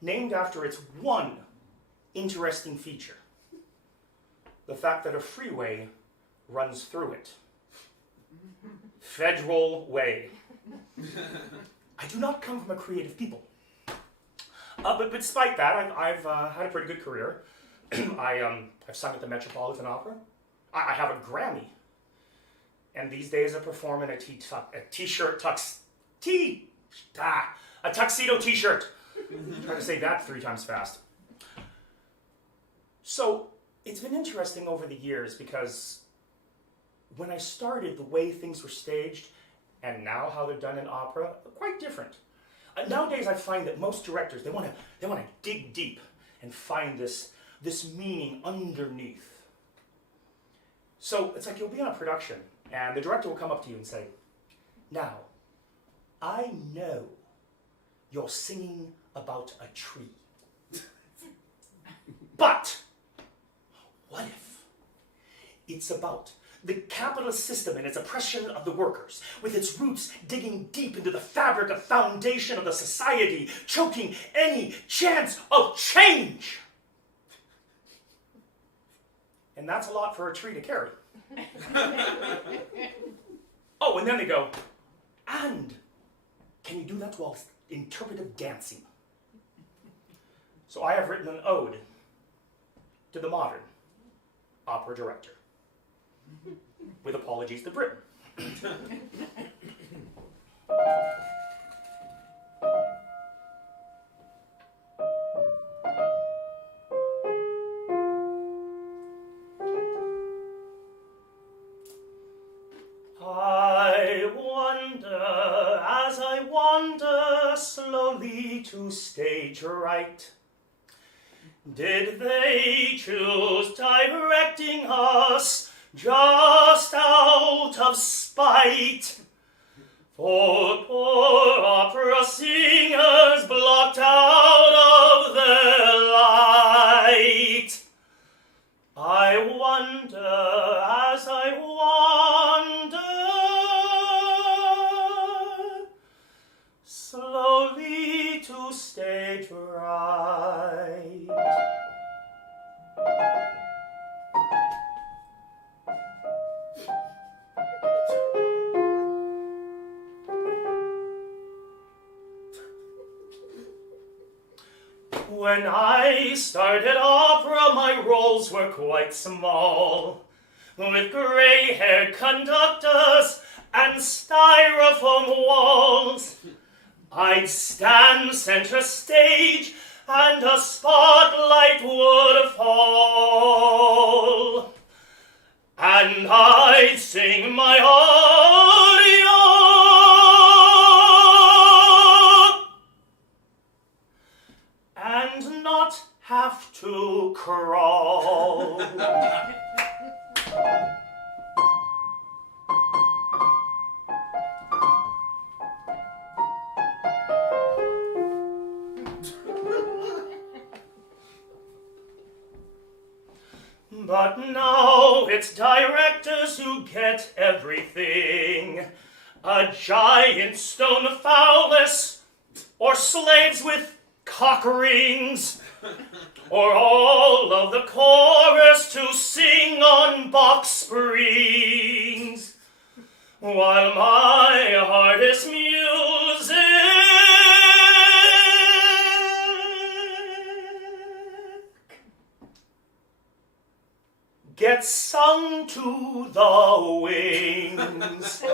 named after its one interesting feature. The fact that a freeway runs through it. Federal Way. I do not come from a creative people. But despite that, I've had a pretty good career. I've sung at the Metropolitan Opera. I have a Grammy. And these days I perform in a tuxedo t-shirt. Try to say that 3 times fast. So it's been interesting over the years because when I started, the way things were staged and now how they're done in opera are quite different. Nowadays I find that most directors, they want to dig deep and find this meaning underneath. So it's like you'll be on a production and the director will come up to you and say, "Now, I know you're singing about a tree. But what if it's about the capitalist system and its oppression of the workers, with its roots digging deep into the fabric of foundation of the society, choking any chance of change?" And that's a lot for a tree to carry. Oh, and then they go, "And can you do that while interpretive dancing?" So I have written an ode to the modern opera director, with apologies to Britain. As I wander slowly to stage right, did they choose directing us just out of spite? For poor opera singers blocked out of their light. I wonder as I wander slowly to stage right. When I started opera, my roles were quite small, with gray-haired conductors and styrofoam walls. I'd stand center stage, and a spotlight would fall, and I'd sing my audio, and not have to crawl. But now it's directors who get everything. A giant stone phallus, or slaves with cock rings, or all of the chorus to sing on box springs, while my heart is music. Gets sung to the wings.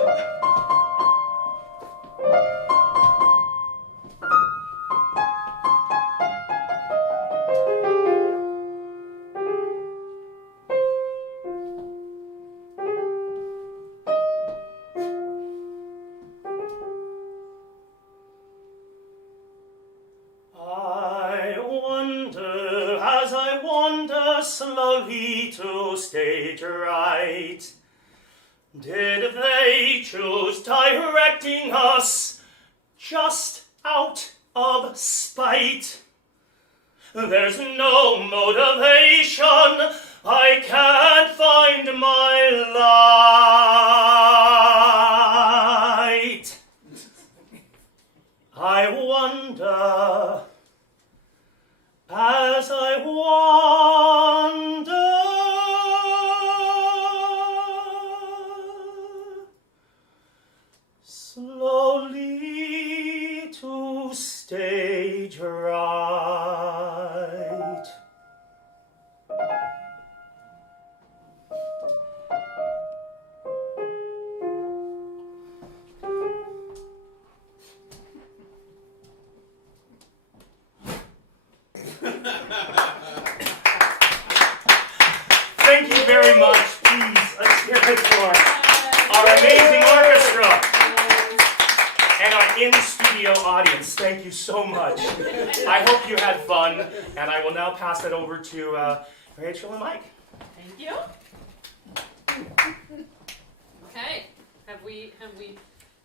Slowly to stage right, did they choose directing us just out of spite? There's no motivation I can't find my light. I wonder as I wander, slowly to stage right. Thank you very much. Please, let's hear it for our amazing orchestra and our in-studio audience. Thank you so much. I hope you had fun, and I will now pass it over to Rachel and Mike. Thank you. Okay. Have we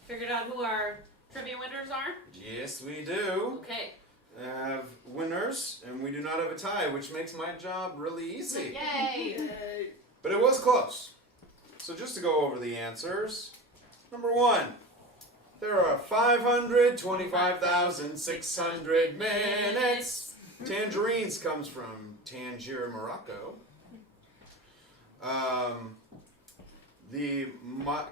figured out who our trivia winners are? Yes, we do. Okay. Have winners, and we do not have a tie, which makes my job really easy. Yay! But it was close. So just to go over the answers. Number 1. There are 525,600 minutes. Tangerines comes from Tangier, Morocco. The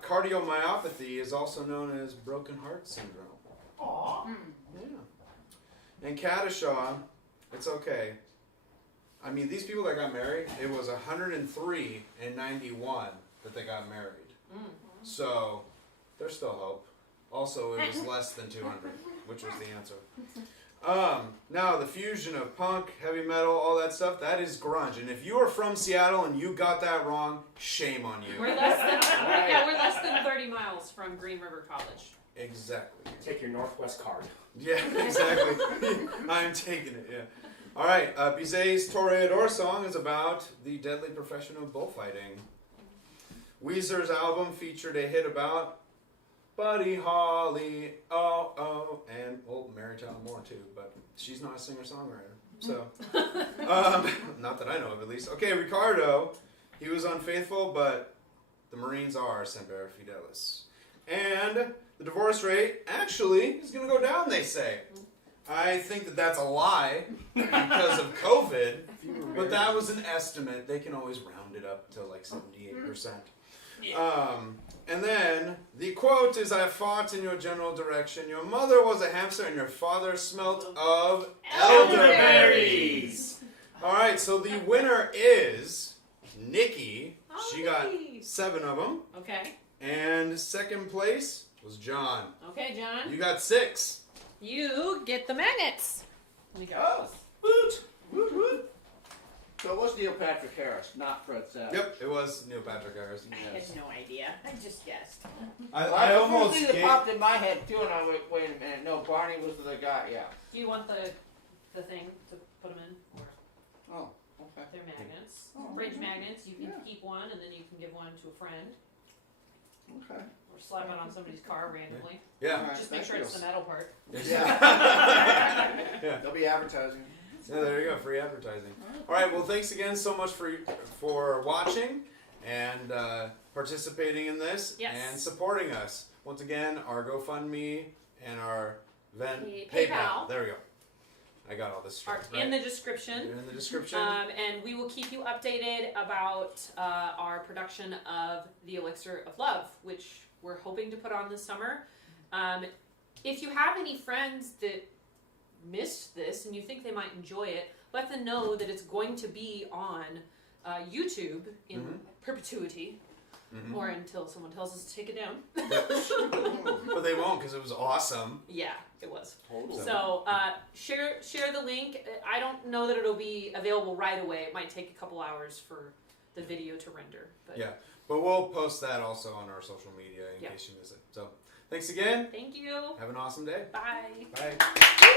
cardiomyopathy is also known as broken heart syndrome. Aww. Yeah. And Kadishaw, it's okay. I mean, these people that got married, it was 103 and 91 that they got married. So, there's still hope. Also, it was less than 200, which was the answer. Now, the fusion of punk, heavy metal, all that stuff, that is grunge. And if you are from Seattle and you got that wrong, shame on you. We're less than 30 miles from Green River College. Exactly. Take your Northwest card. Yeah, exactly. I'm taking it, yeah. All right, Bizet's Toreador song is about the deadly profession of bullfighting. Weezer's album featured a hit about Buddy Holly, and, well, Mary Tyler Moore too, but she's not a singer-songwriter, so, not that I know of at least. Okay, Ricardo, he was unfaithful, but the Marines are Semper Fidelis. And the divorce rate actually is going to go down, they say. I think that that's a lie because of COVID, but that was an estimate. They can always round it up to like 78%. And then the quote is, I fought in your general direction. Your mother was a hamster and your father smelt of elderberries. All right, so the winner is Nikki. She got 7 of them. Okay. And second place was John. Okay, John. You got 6. You get the magnets. Let me go. Oh. Woot! Woot woot. So it was Neil Patrick Harris, not Fred Savage. Yep, it was Neil Patrick Harris. I had no idea. I just guessed. I almost the first thing gave... that popped in my head too, and I went, wait a minute, no, Barney was the guy, yeah. Do you want the thing to put them in? Or Oh, okay. they're magnets. Oh, Fridge magnets. You can yeah. keep one and then you can give one to a friend. Okay. Or slap it on somebody's car randomly. Yeah. All right, Just make thank sure you. it's the metal part. Yeah. They'll be advertising. Yeah, there you go, free advertising. All right, well, thanks again so much for watching and participating in this and supporting us. Once again, our GoFundMe and our PayPal. There we go. I got all this straight. Are in the description. In the description. And we will keep you updated about our production of The Elixir of Love, which we're hoping to put on this summer. If you have any friends that missed this and you think they might enjoy it, let them know that it's going to be on YouTube in perpetuity, or until someone tells us to take it down. But they won't, because it was awesome. Yeah, it was. Totally. So share the link. I don't know that it'll be available right away. It might take a couple hours for the video to render. But Yeah, but we'll post that also on our social media in case you miss it. So thanks again. Thank you. Have an awesome day. Bye. Bye. Woo!